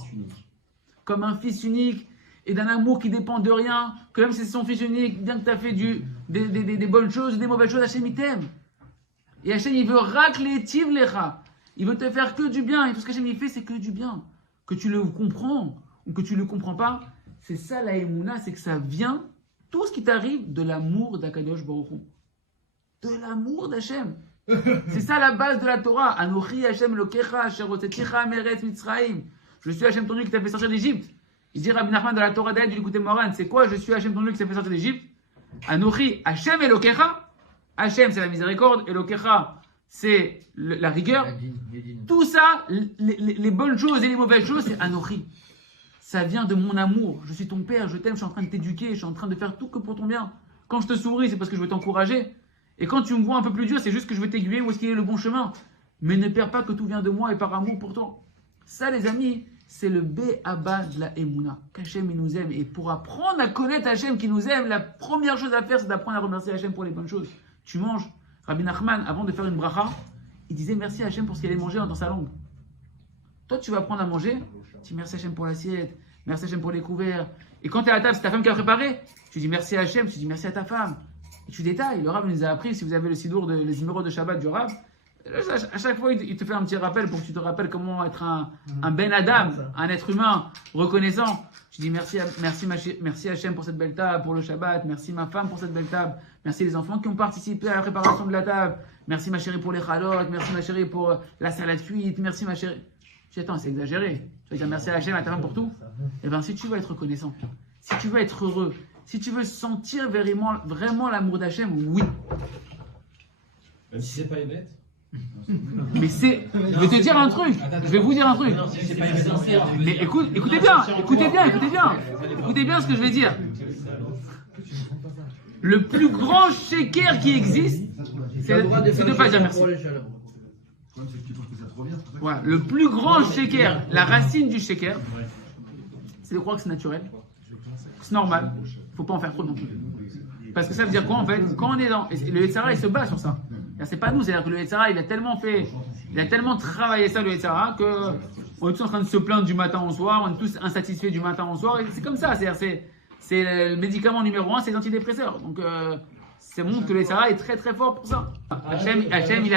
Comme un fils unique, et d'un amour qui dépend de rien, que même si c'est son fils unique, bien que tu as fait des bonnes choses, des mauvaises choses, Hachem il t'aime. Et Hachem il veut racler tivlecha. Il veut te faire que du bien, et tout ce qu'Hachem il fait, c'est que du bien. Que tu le comprends, ou que tu ne le comprends pas, c'est ça la Emouna, c'est que ça vient, tout ce qui t'arrive, de l'amour d'Akadosh Baruch Hu. De l'amour d'Hachem. C'est ça la base de la Torah. Anochi Hachem Lokecha, Asher Hotzeticha Meretz Mitzrayim. Je suis Hachem ton Dieu qui t'a fait sortir d'Égypte. Il dit Rabbi Nachman dans la Torah d'Aïd du Likutei Moharan, c'est quoi? Je suis Hachem ton Dieu qui t'a fait sortir d'Égypte. Anochi Hachem Elokecha. Hachem c'est la miséricorde, Elokecha c'est la rigueur. Tout ça, les bonnes choses et les mauvaises choses, c'est Anochi. Ça vient de mon amour. Je suis ton père, je t'aime, je suis en train de t'éduquer, je suis en train de faire tout que pour ton bien. Quand je te souris, c'est parce que je veux t'encourager. Et quand tu me vois un peu plus dur, c'est juste que je veux t'aiguiller où est-ce qu'il est le bon chemin. Mais ne perds pas que tout vient de moi et par amour pour toi. Ça, les amis, c'est le B.A.B.A. de la Emouna. Qu'Hachem, il nous aime. Et pour apprendre à connaître Hachem qui nous aime, la première chose à faire, c'est d'apprendre à remercier Hachem pour les bonnes choses. Tu manges. Rabbi Nachman, avant de faire une bracha, il disait merci à Hachem pour ce qu'il allait manger dans sa langue. Toi, tu vas apprendre à manger. Tu dis merci Hachem pour l'assiette, merci Hachem pour les couverts. Et quand tu es à la table, c'est ta femme qui a préparé. Tu dis merci à Hachem, tu dis merci à ta femme. Et tu détailles. Le Rav nous a appris, si vous avez le sidour, les numéros de Shabbat du Rav, à chaque fois, il te fait un petit rappel pour que tu te rappelles comment être un Ben Adam, un être humain reconnaissant. Tu dis merci Hachem pour cette belle table, pour le Shabbat. Merci ma femme pour cette belle table. Merci les enfants qui ont participé à la préparation de la table. Merci ma chérie pour les chalotes. Merci ma chérie pour la salade cuite. Merci ma chérie. Je dis attends, c'est exagéré. Tu vas dire merci à Hachem, à ta femme pour tout. Eh bien, si tu veux être reconnaissant, si tu veux être heureux, si tu veux sentir vraiment l'amour d'Hachem, oui. Même si c'est pas les bêtes. Mais c'est. Je vais te dire un truc. Je vais vous dire un truc. Mais écoutez bien ce que je vais dire. Le plus grand shaker qui existe, c'est de ne pas dire merci. Voilà. Le plus grand shaker, la racine du shaker, c'est de croire que c'est naturel, c'est normal. Il ne faut pas en faire trop non plus. Parce que ça veut dire quoi en fait? Quand on est dans. Le Yetzara, il se bat sur ça. C'est pas nous, c'est-à-dire que le Yetzara, il a tellement travaillé ça, le Yetzara, qu'on est tous en train de se plaindre du matin au soir, on est tous insatisfaits du matin au soir, et c'est comme ça, c'est le médicament numéro 1, c'est l'antidépresseur. Donc, ça montre que le Yetzara est très très fort pour ça. Hachem, il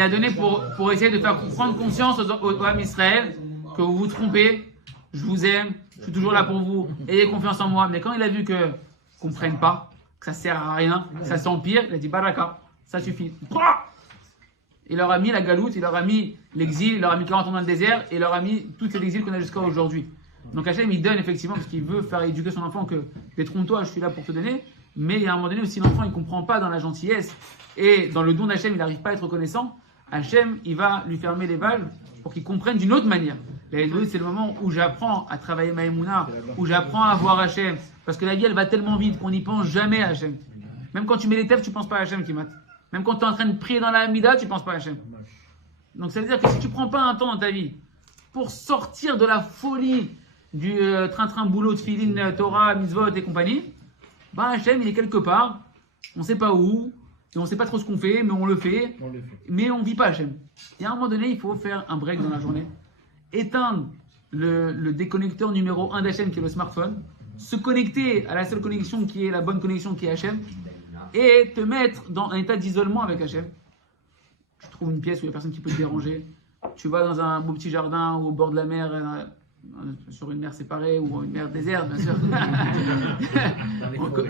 a donné pour essayer de faire prendre conscience aux hommes Israël que vous vous trompez, je vous aime, je suis toujours là pour vous, ayez confiance en moi. Mais quand il a vu qu'on ne comprenne pas, que ça sert à rien, que ça s'empire, il a dit Baraka. Ça suffit. Il leur a mis la galoute, il leur a mis l'exil, il leur a mis 40 ans dans le désert, et il leur a mis tout l'exil qu'on a jusqu'à aujourd'hui. Donc Hachem, il donne effectivement, parce qu'il veut faire éduquer son enfant que détrompe-toi, je suis là pour te donner. Mais il y a un moment donné où si l'enfant, il ne comprend pas dans la gentillesse, et dans le don d'Hachem, il n'arrive pas à être reconnaissant, Hachem, il va lui fermer les valves pour qu'il comprenne d'une autre manière. La Eloïd, c'est le moment où j'apprends à travailler ma Emouna, où j'apprends à voir Hachem. Parce que la vie, elle va tellement vite qu'on n'y pense jamais à Hachem. Même quand tu mets les tefs, tu ne penses pas à Hachem qui mate. Même quand tu es en train de prier dans la Hamida, tu ne penses pas à Hachem. Donc ça veut dire que si tu ne prends pas un temps dans ta vie pour sortir de la folie du train-train boulot de Tfilin, Torah, Mitzvot et compagnie, bah Hachem, il est quelque part, on ne sait pas où, et on ne sait pas trop ce qu'on fait, mais on le fait, mais on ne vit pas Hachem. Et à un moment donné, il faut faire un break dans la journée, éteindre le déconnecteur numéro 1 d'Hachem qui est le smartphone, se connecter à la seule connexion qui est la bonne connexion qui est Hachem, et te mettre dans un état d'isolement avec Hachem. Tu trouves une pièce où il n'y a personne qui peut te déranger, tu vas dans un beau petit jardin ou au bord de la mer, sur une mer séparée ou une mer déserte, bien sûr,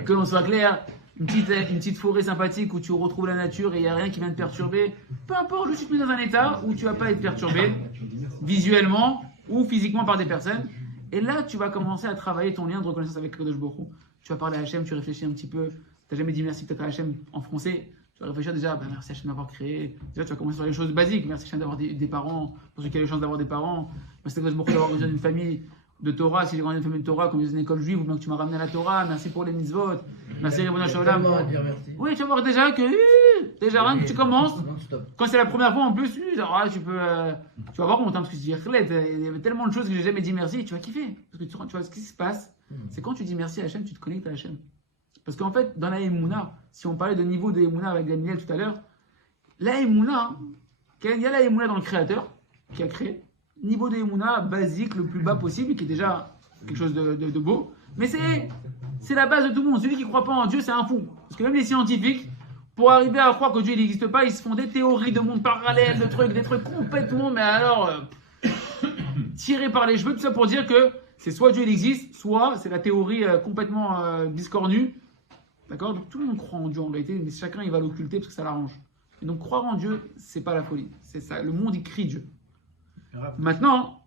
que l'on soit clair, une petite forêt sympathique où tu retrouves la nature et il n'y a rien qui vient te perturber, peu importe, juste te mets dans un état où tu ne vas pas être perturbé visuellement ou physiquement par des personnes. Et là, tu vas commencer à travailler ton lien de reconnaissance avec Kadosh Baruch Hu. Tu vas parler à Hachem, tu réfléchis un petit peu. Tu n'as jamais dit merci peut-être à Hachem en français. Tu vas réfléchir déjà, merci Hachem d'avoir créé. Déjà, tu vas commencer sur les choses basiques. Merci Hachem d'avoir des parents, pour ceux qui ont les chances d'avoir des parents. Merci Kadosh Baruch Hu d'avoir besoin d'une famille de Torah, si j'ai grandi dans une famille de Torah, comme dans une école juive, ou bien que tu m'as ramené à la Torah. Merci pour les mitzvot. Merci Ribono Shalom. Oui, tu vas voir déjà que, déjà rien que tu commences. Quand c'est la première fois en plus, tu vas voir honte, parce que tu dis, il y avait tellement de choses que j'ai jamais dit merci, tu vas kiffer. Parce que tu vois ce qui se passe, c'est quand tu dis merci à Hachem, tu te connectes à Hachem. Parce qu'en fait, dans la Emouna, si on parlait de niveau de Emouna avec Daniel tout à l'heure, la Emouna, il y a la Emouna dans le créateur, qui a créé, niveau de Emouna basique, le plus bas possible, qui est déjà quelque chose de beau, mais c'est la base de tout le monde. Celui qui ne croit pas en Dieu, c'est un fou. Parce que même les scientifiques, pour arriver à croire que Dieu n'existe pas, ils se font des théories de monde parallèle, des trucs complètement, mais alors, tirés par les cheveux, tout ça pour dire que c'est soit Dieu il existe, soit c'est la théorie complètement biscornue. D'accord? Donc tout le monde croit en Dieu en réalité, mais chacun il va l'occulter parce que ça l'arrange. Et donc croire en Dieu, c'est pas la folie. C'est ça. Le monde il crie Dieu. Maintenant,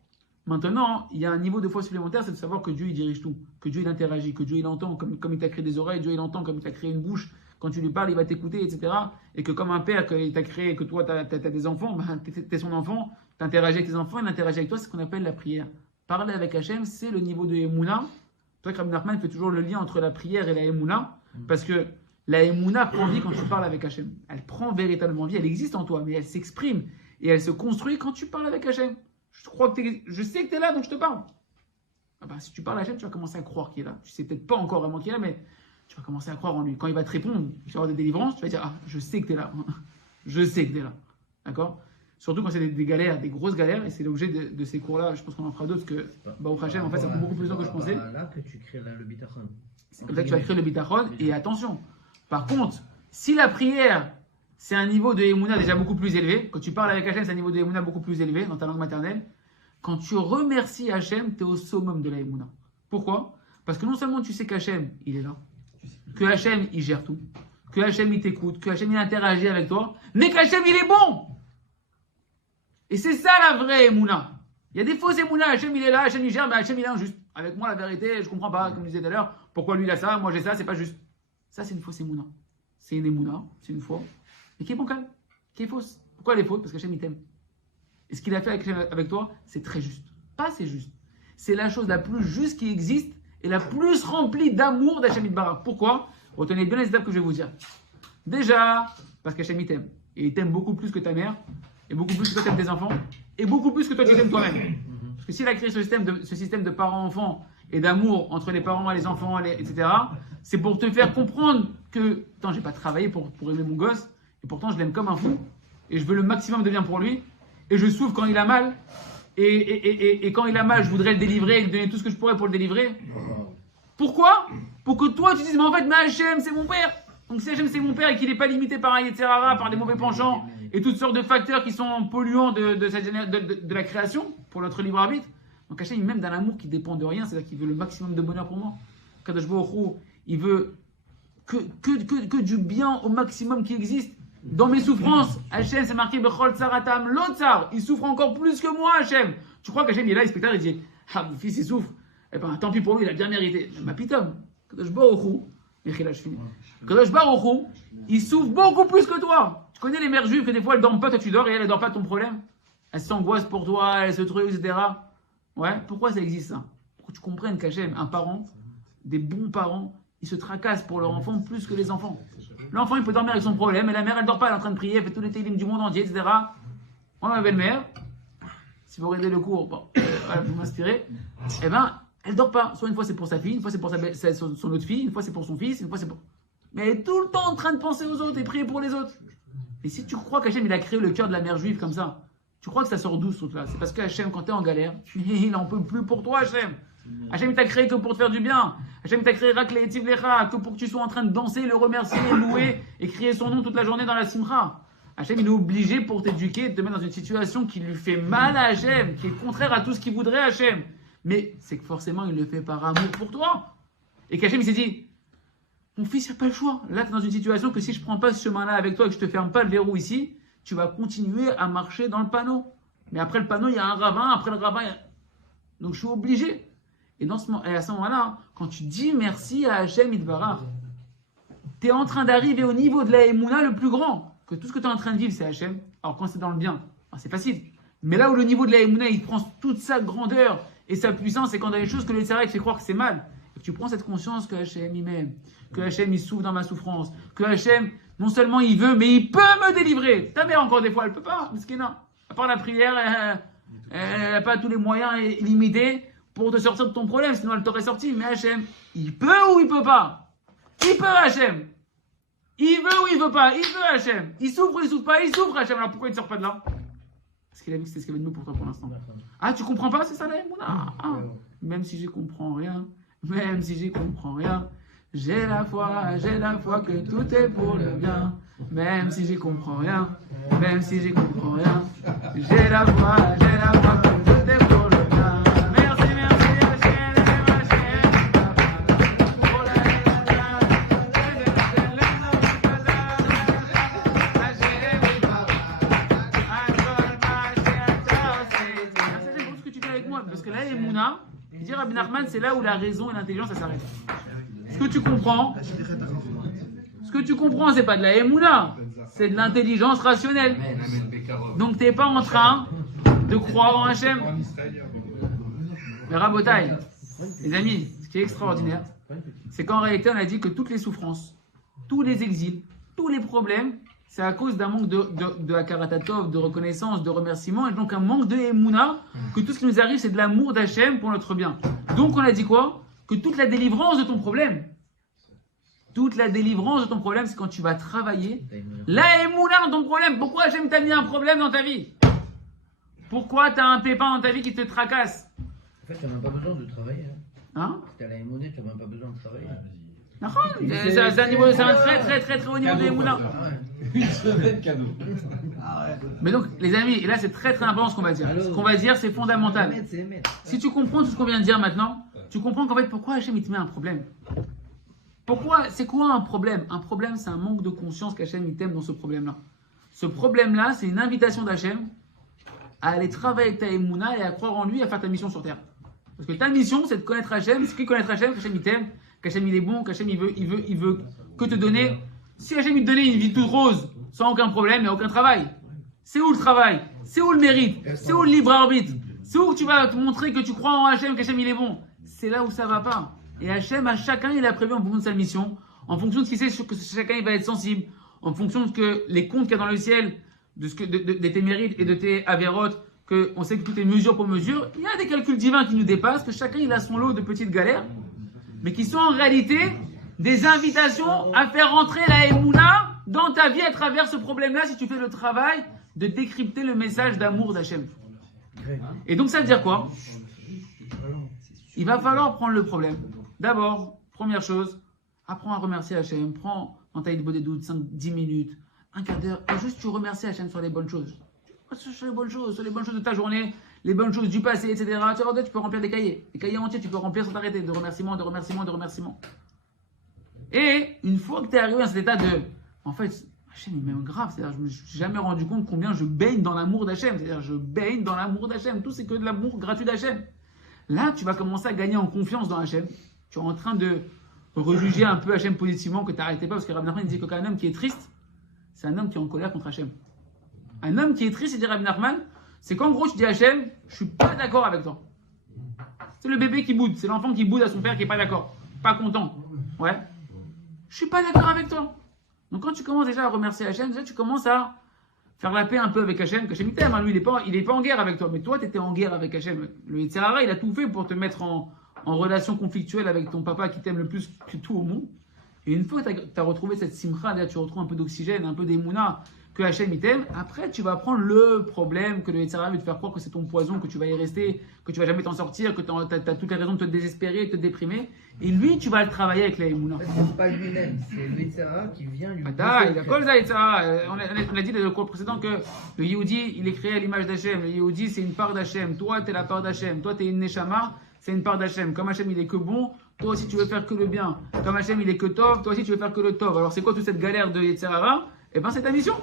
il y a un niveau de foi supplémentaire, c'est de savoir que Dieu il dirige tout, que Dieu il interagit, que Dieu il entend, comme il t'a créé des oreilles, Dieu il entend, comme il t'a créé une bouche. Quand tu lui parles, il va t'écouter, etc. Et que comme un père, qu'il t'a créé, que toi, tu as des enfants, tu es son enfant, tu interagis avec tes enfants, il interagit avec toi, c'est ce qu'on appelle la prière. Parler avec Hachem, c'est le niveau de Emouna. Toi, Rabbi Nachman fait toujours le lien entre la prière et la Emouna, parce que la Emouna prend vie quand tu parles avec Hachem. Elle prend véritablement vie, elle existe en toi, mais elle s'exprime et elle se construit quand tu parles avec Hachem. Je sais que tu es là, donc je te parle. Si tu parles à Hachem, tu vas commencer à croire qu'il est là. Tu sais peut-être pas encore vraiment qu'il est là, mais tu vas commencer à croire en lui. Quand il va te répondre, tu vas avoir des délivrances, tu vas dire, je sais que tu es là. Je sais que tu es là. D'accord? Surtout quand c'est des galères, des grosses galères, et c'est l'objet de ces cours-là. Je pense qu'on en fera d'autres, parce que Baruch Hashem, en fait, ça prend beaucoup plus de temps que je pensais. Là que tu crées le bitachon. C'est comme ça que tu vas créer le bitachon, et attention. Par contre, si la prière, c'est un niveau de Emouna déjà beaucoup plus élevé, quand tu parles avec Hachem, c'est un niveau de Emouna beaucoup plus élevé dans ta langue maternelle, quand tu remercies Hachem, tu es au summum de la Emouna. Pourquoi? Parce que non seulement tu sais qu'Hachem, il est là, que Hachem, il gère tout, que Hachem, il t'écoute, que Hachem, il interagit avec toi, mais qu'Hachem, il est bon. Et c'est ça la vraie Emouna. Il y a des fausses Emouna, Hachem, il est là, Hachem, il gère, mais Hachem, il est injuste. Avec moi, la vérité, je comprends pas, comme je disais tout à l'heure, pourquoi lui, il a ça, moi, j'ai ça, c'est pas juste. Ça, c'est une fausse Emouna. C'est une Emouna, c'est une foi, mais qui est bancale, qui est fausse. Pourquoi elle est fausse? Parce qu'Hachem, il t'aime. Et ce qu'il a fait avec toi, c'est très juste. Pas c'est juste. C'est la chose la plus juste qui existe et la plus remplie d'amour d'Hachem Itbarach. Pourquoi? Retenez bien les étapes que je vais vous dire. Déjà, parce qu'Hachem il t'aime. Et il t'aime beaucoup plus que ta mère, et beaucoup plus que toi t'aimes tes enfants, et beaucoup plus que toi tu t'aimes toi-même. Parce que s'il a créé ce système de parents-enfants et d'amour entre les parents et les enfants, etc., c'est pour te faire comprendre que, attends, j'ai pas travaillé pour aimer mon gosse, et pourtant je l'aime comme un fou, et je veux le maximum de bien pour lui, et je souffre quand il a mal, et quand il a mal, je voudrais le délivrer, lui donner tout ce que je pourrais pour le délivrer. Pourquoi? Pour que toi tu dises, mais en fait, mais Hachem, c'est mon père. Donc si Hachem, c'est mon père et qu'il n'est pas limité par un Yetzirara, par des mauvais penchants, et toutes sortes de facteurs qui sont polluants de la création, pour notre libre arbitre. Donc Hachem, il m'aime d'un amour qui dépend de rien, c'est-à-dire qu'il veut le maximum de bonheur pour moi. Kadosh Baruch Hu, il veut que du bien au maximum qui existe. Dans mes souffrances, Hachem, c'est marqué Bechol Tsaratam Lotsar. Il souffre encore plus que moi, Hachem. Tu crois qu'Hachem, il est là, il spectacle, il dit ah, mon fils, il souffre. Eh ben, tant pis pour lui, il a bien mérité. Ma pitom, Kadosh Baruch Hu, Kadosh Baruch Hu, il souffre beaucoup plus que toi. Tu connais les mères juives que des fois elles dorment pas, toi tu dors et elles ne dorment pas de ton problème. Elles s'angoissent pour toi, elles se truquent, etc. Ouais, pourquoi ça existe ça? Pour que tu comprennes qu'Hachem, un parent, des bons parents, ils se tracassent pour leur enfant plus que les enfants. L'enfant, il peut dormir avec son problème, et la mère, elle dort pas, elle est en train de prier, elle fait tous les télim du monde entier, etc. Moi, ma belle-mère, si vous regardez le cours, bon, vous m'inspirez, eh ben, elle dort pas. Soit une fois c'est pour sa fille, une fois c'est pour son autre fille, une fois c'est pour son fils, une fois c'est pour... Mais elle est tout le temps en train de penser aux autres et prier pour les autres. Et si tu crois qu'Hachem, il a créé le cœur de la mère juive comme ça, tu crois que ça sort d'où ce truc-là? C'est parce qu'Hachem, quand tu es en galère, il n'en peut plus pour toi, Hachem. Hachem, il t'a créé que pour te faire du bien. Hachem, il t'a créé que pour que tu sois en train de danser, le remercier, louer et crier son nom toute la journée dans la simra. Hachem, il est obligé pour t'éduquer, de te mettre dans une situation qui lui fait mal à Hachem, qui est contraire à tout ce qu'il voudrait Hachem. Mais c'est que forcément, il le fait par amour pour toi. Et qu'Hachem, il s'est dit, mon fils, il n'y a pas le choix. Là, tu es dans une situation que si je ne prends pas ce chemin-là avec toi et que je ne te ferme pas le verrou ici, tu vas continuer à marcher dans le panneau. Mais après le panneau, il y a un ravin. Après le ravin, il y a... Donc, je suis obligé. Et à ce moment-là, quand tu dis merci à Hachem Itbarach, tu es en train d'arriver au niveau de la Emouna le plus grand. Que tout ce que tu es en train de vivre, c'est Hachem. Alors, quand c'est dans le bien, c'est facile. Mais là où le niveau de la Emouna, il prend toute sa grandeur et sa puissance, c'est quand il y a des choses que le Tzara fait croire que c'est mal. Et que tu prends cette conscience que Hachem, il m'aime, que Hachem, il souffre dans ma souffrance, que Hachem, non seulement il veut, mais il peut me délivrer. Ta mère, encore des fois, elle peut pas, miskina. À part la prière, elle n'a pas tous les moyens limités pour te sortir de ton problème, sinon elle t'aurait sorti. Mais Hachem, il peut ou il peut pas? Il peut, Hachem. Il veut ou il veut pas? Il veut, Hachem. Il souffre ou il souffre pas? Il souffre, Hachem. Alors pourquoi il ne sort pas de là? Parce qu'il a vu que c'est ce qu'il y avait de mieux pour toi pour l'instant. Ah, tu comprends pas? C'est ça la Emouna? Même si je comprends rien, même si j'y comprends rien, j'ai la foi que tout est pour le bien. Même si j'y comprends rien, même si j'y comprends rien, j'ai la foi que tout est pour le bien. Merci, Hachem, Hachem. Pour ce que tu fais avec moi, parce que là, les Mouna, il dit Rabbi Nachman, c'est là où la raison et l'intelligence, ça s'arrête. Ce que tu comprends, c'est pas de la Emouna, c'est de l'intelligence rationnelle. Donc t'es pas en train de croire en Hachem. Mais Rabotai, les amis, ce qui est extraordinaire, c'est qu'en réalité, on a dit que toutes les souffrances, tous les exils, tous les problèmes, c'est à cause d'un manque de Hakaratatov, de reconnaissance, de remerciement, et donc un manque de Emouna, que tout ce qui nous arrive, c'est de l'amour d'Hachem pour notre bien. Donc on a dit quoi? Que toute la délivrance de ton problème, c'est quand tu vas travailler la Emouna dans ton problème. Pourquoi Hachem t'a mis un problème dans ta vie? Pourquoi tu as un pépin dans ta vie qui te tracasse? En fait, tu n'as même pas besoin de travailler. Hein? Si tu as la Emouna, tu n'as même pas besoin de travailler. C'est un très haut niveau de Emouna. Une semaine cadeau. Mais donc, les amis, et là c'est très important ce qu'on va dire. Ce qu'on va dire, c'est fondamental. Si tu comprends tout ce qu'on vient de dire maintenant, tu comprends qu'en fait, pourquoi Hachem il te met un problème? Pourquoi? C'est quoi un problème? Un problème, c'est un manque de conscience qu'Hachem il t'aime dans ce problème-là. Ce problème-là, c'est une invitation d'Hachem à aller travailler avec ta Emouna et à croire en lui et à faire ta mission sur terre. Parce que ta mission, c'est de connaître Hachem. C'est qui connaître Hachem? Qu'Hachem il t'aime, qu'Hachem il est bon, qu'Hachem il veut que te donner. Si Hachem il te donnait une vie toute rose, sans aucun problème, il n'y a aucun travail. C'est où le travail? C'est où le mérite? C'est où le libre arbitre? C'est où tu vas te montrer que tu crois en Hachem, qu'Hachem il est bon? C'est là où ça va pas. Et Hachem, à chacun, il a prévu en fonction de sa mission, en fonction de ce qu'il sait que chacun il va être sensible, en fonction de que les comptes qu'il y a dans le ciel, de tes mérites et de tes avérotes, qu'on sait que tout est mesure pour mesure. Il y a des calculs divins qui nous dépassent, que chacun il a son lot de petites galères, mais qui sont en réalité des invitations à faire rentrer la Emouna dans ta vie à travers ce problème-là, si tu fais le travail de décrypter le message d'amour d'Hachem. Et donc ça veut dire quoi? Il va falloir prendre le problème. D'abord, première chose, apprends à remercier Hachem. Prends dans ta idée des doutes 5-10 minutes, un quart d'heure, et juste tu remercies Hachem sur les bonnes choses. Sur les bonnes choses de ta journée, les bonnes choses du passé, etc. Tu peux remplir des cahiers entiers, tu peux remplir sans t'arrêter, de remerciements. Et une fois que tu es arrivé à cet état de, en fait, Hachem, il m'aime grave. C'est-à-dire, je me suis jamais rendu compte combien je baigne dans l'amour d'Hachem. C'est-à-dire, je baigne dans l'amour d'Hachem. Tout, c'est que de l'amour gratuit d'Hachem. Là, tu vas commencer à gagner en confiance dans Hachem. Tu es en train de rejuger un peu Hachem positivement, que tu n'arrêtais pas, parce que Rabbi Nachman dit qu'un homme qui est triste, c'est un homme qui est en colère contre Hachem. Un homme qui est triste, il dit Rabbi Nachman, c'est qu'en gros, tu dis à Hachem, je suis pas d'accord avec toi. C'est le bébé qui boude, c'est l'enfant qui boude à son père qui est pas d'accord, pas content. Ouais. Je suis pas d'accord avec toi. Donc quand tu commences déjà à remercier Hachem, déjà tu commences à faire la paix un peu avec Hachem. Hachem il t'aime, hein, lui il est pas en guerre avec toi, mais toi tu étais en guerre avec Hachem. Le Yetzer Hara, il a tout fait pour te mettre en relation conflictuelle avec ton papa qui t'aime le plus que tout au monde. Et une fois que tu as retrouvé cette simcha, là, tu retrouves un peu d'oxygène, un peu d'émouna, que Hachem il t'aime, après tu vas prendre le problème que le Yetzer Hara veut te faire croire que c'est ton poison, que tu vas y rester, que tu vas jamais t'en sortir, que tu as toutes les raisons de te désespérer, de te déprimer. Et lui, tu vas le travailler avec la émouna. En fait, c'est pas lui-même, c'est le Yetzer Hara qui vient lui. Il a kol za Yetzer Hara. On a dit dans le cours précédent que le Yehudi, il est créé à l'image d'Hachem. Le Yehudi, c'est une part d'Hachem. Toi, tu es la part d'Hachem. Toi, tu es une Neshama, c'est une part d'Hachem. Comme Hachem, il est que bon, toi aussi, tu veux faire que le bien. Comme Hachem, il est que tov, toi aussi, tu veux faire que le tov. Alors, c'est quoi toute cette galère de Yetzer Hara? Eh bien, c'est ta mission.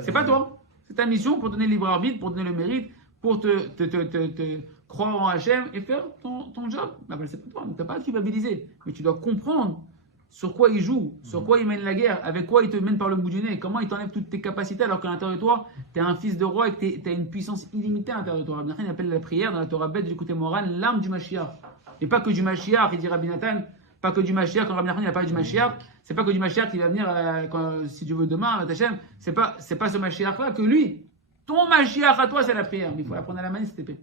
C'est pas toi. C'est ta mission pour donner le libre arbitre, pour donner le mérite, pour te croire en Hachem et faire ton job. Ben, c'est pas toi. Tu n'as pas à culpabiliser. Mais tu dois comprendre sur quoi il joue, sur quoi il mène la guerre, avec quoi il te mène par le bout du nez, comment il t'enlève toutes tes capacités alors qu'à l'intérieur de toi, tu es un fils de roi et que tu as une puissance illimitée à l'intérieur de toi. Rabbi Nathan, il appelle la prière dans la Torah bête du côté moral l'arme du Mashiach. Et pas que du Mashiach, il dit Rabbi Nathan, pas que du Mashiach, quand Rabbi Nathan il a parlé du Mashiach, c'est pas que du Mashiach qui va venir, si tu veux, demain, à Hachem, c'est pas ce Mashiach-là que lui. Ton Mashiach à toi, c'est la prière. Mais il faut la prendre à la main, cette épée.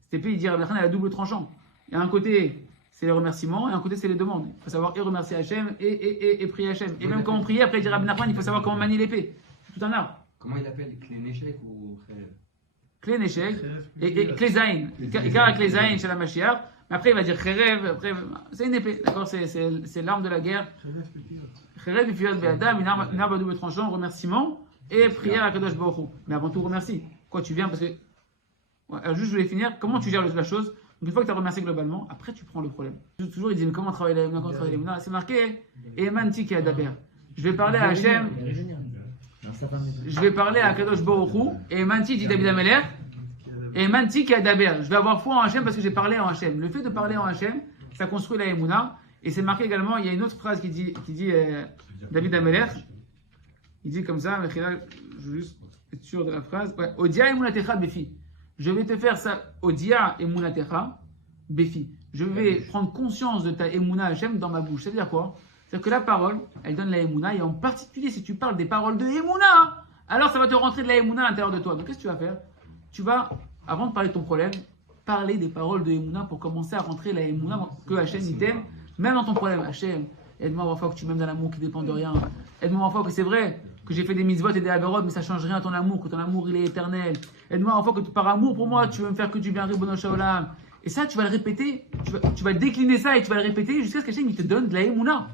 Cette épée, il dit Rabbi Nathan, elle a double tranchant. Il y a un côté, c'est les remerciements, et un côté, c'est les demandes. Il faut savoir et remercier Hachem et prier Hachem. Et même quand on prie, après, il dit Rabbi Nathan, il faut savoir comment manier l'épée. C'est tout un art. Comment il appelle Clé Neshek ou Clé Neshek et Clé Zayn. Car Clé Zayn chez la Mashiach. Mais après, il va dire Kherev, après, c'est une épée, d'accord, c'est l'arme de la guerre. Kherev, et Fiyat Be'adam, une arme à double tranchant, remerciement et prière à Kadosh Baruch Hu. Mais avant tout, remercie. Quoi, tu viens parce que. Ouais, alors juste, je voulais finir. Comment tu gères la chose? Donc, une fois que tu as remercié globalement, après, tu prends le problème. Toujours, il dit, mais comment travailler la Emouna, comment travailler la Emouna? C'est marqué, Eman Tiki Adaber. Je vais parler à Hachem. Je vais parler à Kadosh Baruch Hu. Et Eman Tiki dit David Ameler. Et Manti qui a Daber, je vais avoir foi en Hachem parce que j'ai parlé en Hachem. Le fait de parler en Hachem, ça construit la Emouna. Et c'est marqué également, il y a une autre phrase qui dit David Ameler. Il dit comme ça, je veux juste être sûr de la phrase. Ouais. Odia Emunatecha Befi. Je vais te faire ça. Odia Emunatecha Befi. Je vais prendre conscience de ta Emouna Hachem dans ma bouche. Ça veut dire quoi? C'est-à-dire que la parole, elle donne la Emouna. Et en particulier, si tu parles des paroles de Emouna, alors ça va te rentrer de la Emouna à l'intérieur de toi. Donc qu'est-ce que tu vas faire? Tu vas, avant de parler de ton problème, parler des paroles de Emouna pour commencer à rentrer la Emouna que Hachem il t'aime, même dans ton problème. Hachem, aide-moi à voir fois que tu m'aimes dans l'amour qui dépend de rien. Aide-moi à voir fois que c'est vrai que j'ai fait des mitzvot et des averot, mais ça change rien à ton amour, que ton amour il est éternel. Aide-moi à voir fois que par amour pour moi, tu veux me faire que du bien, Ribono Shaolam. Et ça, tu vas le répéter, tu vas décliner ça et tu vas le répéter jusqu'à ce qu'Hachem il te donne de la Emouna.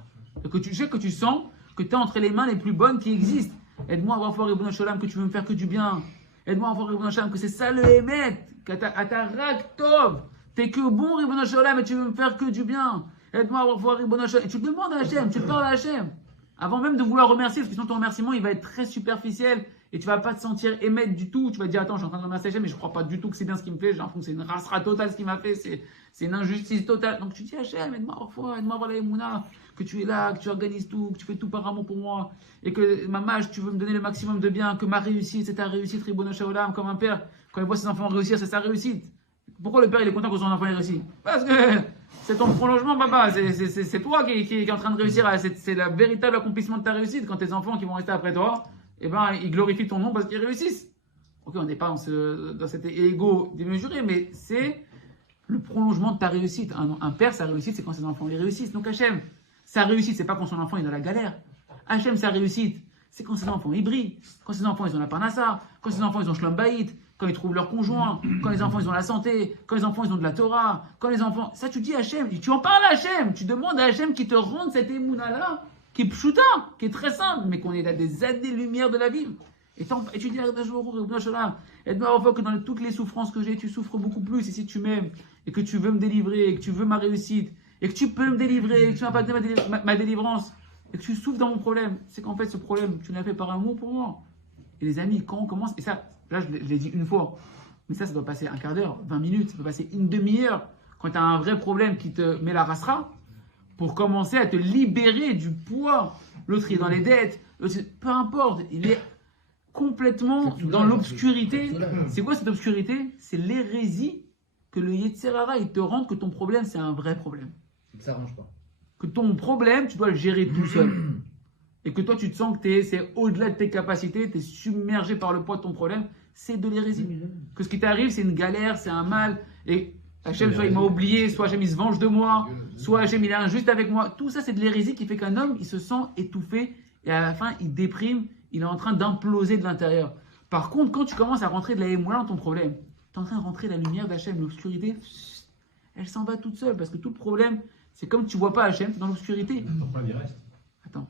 Que tu sens que tu es entre les mains les plus bonnes qui existent. Aide-moi à voir fois Ribono Shaolam que tu veux me faire que du bien. Aide-moi à voir Ribono Shaolam que c'est ça le Emet, qu'à ta rak tov, t'es que bon Ribono Shaolam et tu veux me faire que du bien. Aide-moi à voir Ribono Shaolam. Et tu le demandes à Hachem, tu le parles à Hachem. Avant même de vouloir remercier, parce que sinon ton remerciement il va être très superficiel et tu vas pas te sentir émettre du tout. Tu vas te dire attends, je suis en train de remercier Hachem mais je crois pas du tout que c'est bien ce qu'il me fait. J'ai l'impression que c'est une rasera totale ce qu'il m'a fait, c'est une injustice totale. Donc tu dis Hachem, aide-moi à voir la Emouna, que tu es là, que tu organises tout, que tu fais tout par amour pour moi et que ma mâche, tu veux me donner le maximum de bien, que ma réussite c'est ta réussite, Ribono Shaolam, comme un père quand il voit ses enfants réussir, c'est sa réussite. Pourquoi le père il est content que son enfant ait réussi? Parce que c'est ton prolongement, papa. C'est toi qui est en train de réussir. C'est le véritable accomplissement de ta réussite. Quand tes enfants qui vont rester après toi, eh ben, ils glorifient ton nom parce qu'ils réussissent. Ok, on n'est pas dans cet égo démesuré, mais c'est le prolongement de ta réussite. Un père, sa réussite, c'est quand ses enfants ils réussissent. Donc Hachem, sa réussite, c'est pas quand son enfant est dans la galère. Hachem, sa réussite, c'est quand ses enfants ils brillent, quand ses enfants ils ont la parnassa, quand ses enfants ils ont Shlom Bayit, quand ils trouvent leur conjoint, quand les enfants ils ont la santé, quand les enfants ils ont de la Torah, quand les enfants... Ça tu dis à Hachem, tu en parles à Hachem, tu demandes à Hachem qui te rende cette émouna-là, qui est pshuta, qui est très simple, mais qu'on est à des années-lumière de la vie. Et tu dis à aide-moi à voir que dans toutes les souffrances que j'ai, tu souffres beaucoup plus, et si tu m'aimes, et que tu veux me délivrer, et que tu veux ma réussite, et que tu peux me délivrer, et que tu m'as pas donné ma délivrance, et que tu souffres dans mon problème, c'est qu'en fait, ce problème, tu l'as fait par amour pour moi. Et les amis, quand on commence, et ça, là, je l'ai dit une fois, mais ça doit passer un quart d'heure, 20 minutes, ça peut passer une demi-heure, quand tu as un vrai problème qui te met la rassera, pour commencer à te libérer du poids. L'autre, il est dans les dettes, l'autre, peu importe, il est complètement dans l'obscurité. C'est quoi cette obscurité? C'est l'hérésie que le Yetzer Hara, il te rend que ton problème, c'est un vrai problème. Ça s'arrange pas. Que ton problème, tu dois le gérer tout seul. Et que toi, tu te sens que c'est au-delà de tes capacités, tu es submergé par le poids de ton problème, c'est de l'hérésie. Que ce qui t'arrive, c'est une galère, c'est un mal. Et Hachem, soit il m'a oublié, soit Hachem, il se venge de moi, soit Hachem, il est injuste avec moi. Tout ça, c'est de l'hérésie qui fait qu'un homme, il se sent étouffé et à la fin, il déprime, il est en train d'imploser de l'intérieur. Par contre, quand tu commences à rentrer de la émoula dans ton problème, tu es en train de rentrer la lumière d'Hachem, l'obscurité, elle s'en va toute seule parce que tout le problème, c'est comme tu vois pas Hachem, tu es dans l'obscurité. Attends.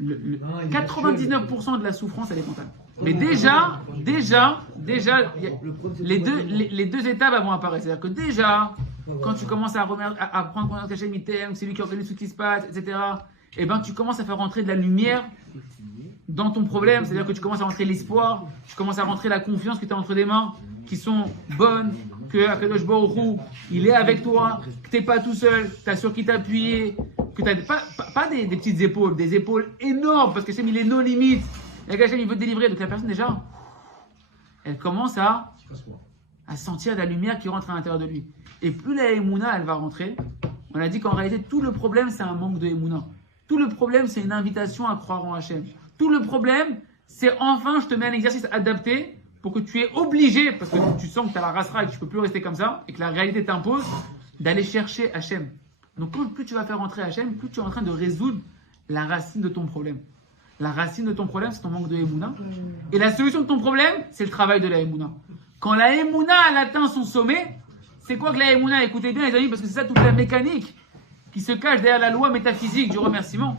99% de la souffrance, elle est mentale. Mais déjà, les deux étapes vont apparaître. C'est-à-dire que déjà, quand tu commences à prendre conscience qu'Hachem il t'aime, c'est lui qui organise tout ce qui se passe, etc., et ben tu commences à faire rentrer de la lumière dans ton problème. C'est-à-dire que tu commences à rentrer l'espoir, tu commences à rentrer la confiance que tu as entre des mains, qui sont bonnes, que Akadosh Baruch Hu, il est avec toi, que tu n'es pas tout seul, tu as sur qui t'appuyer, que tu n'as pas des petites épaules, des épaules énormes, parce que Hachem il est nos limites, et Hachem il veut te délivrer. Donc la personne déjà, elle commence à sentir la lumière qui rentre à l'intérieur de lui. Et plus la Emouna elle va rentrer, on a dit qu'en réalité tout le problème c'est un manque de Emouna. Tout le problème c'est une invitation à croire en Hachem. Tout le problème c'est enfin je te mets un exercice adapté pour que tu es obligé, parce que tu sens que tu as la rassera et que tu ne peux plus rester comme ça, et que la réalité t'impose, d'aller chercher Hachem. Donc plus tu vas faire rentrer Hachem, plus tu es en train de résoudre la racine de ton problème. La racine de ton problème, c'est ton manque de Emouna. Et la solution de ton problème, c'est le travail de la Emouna. Quand la Emouna, elle atteint son sommet, c'est quoi que la Emouna? Écoutez bien les amis, parce que c'est ça toute la mécanique qui se cache derrière la loi métaphysique du remerciement.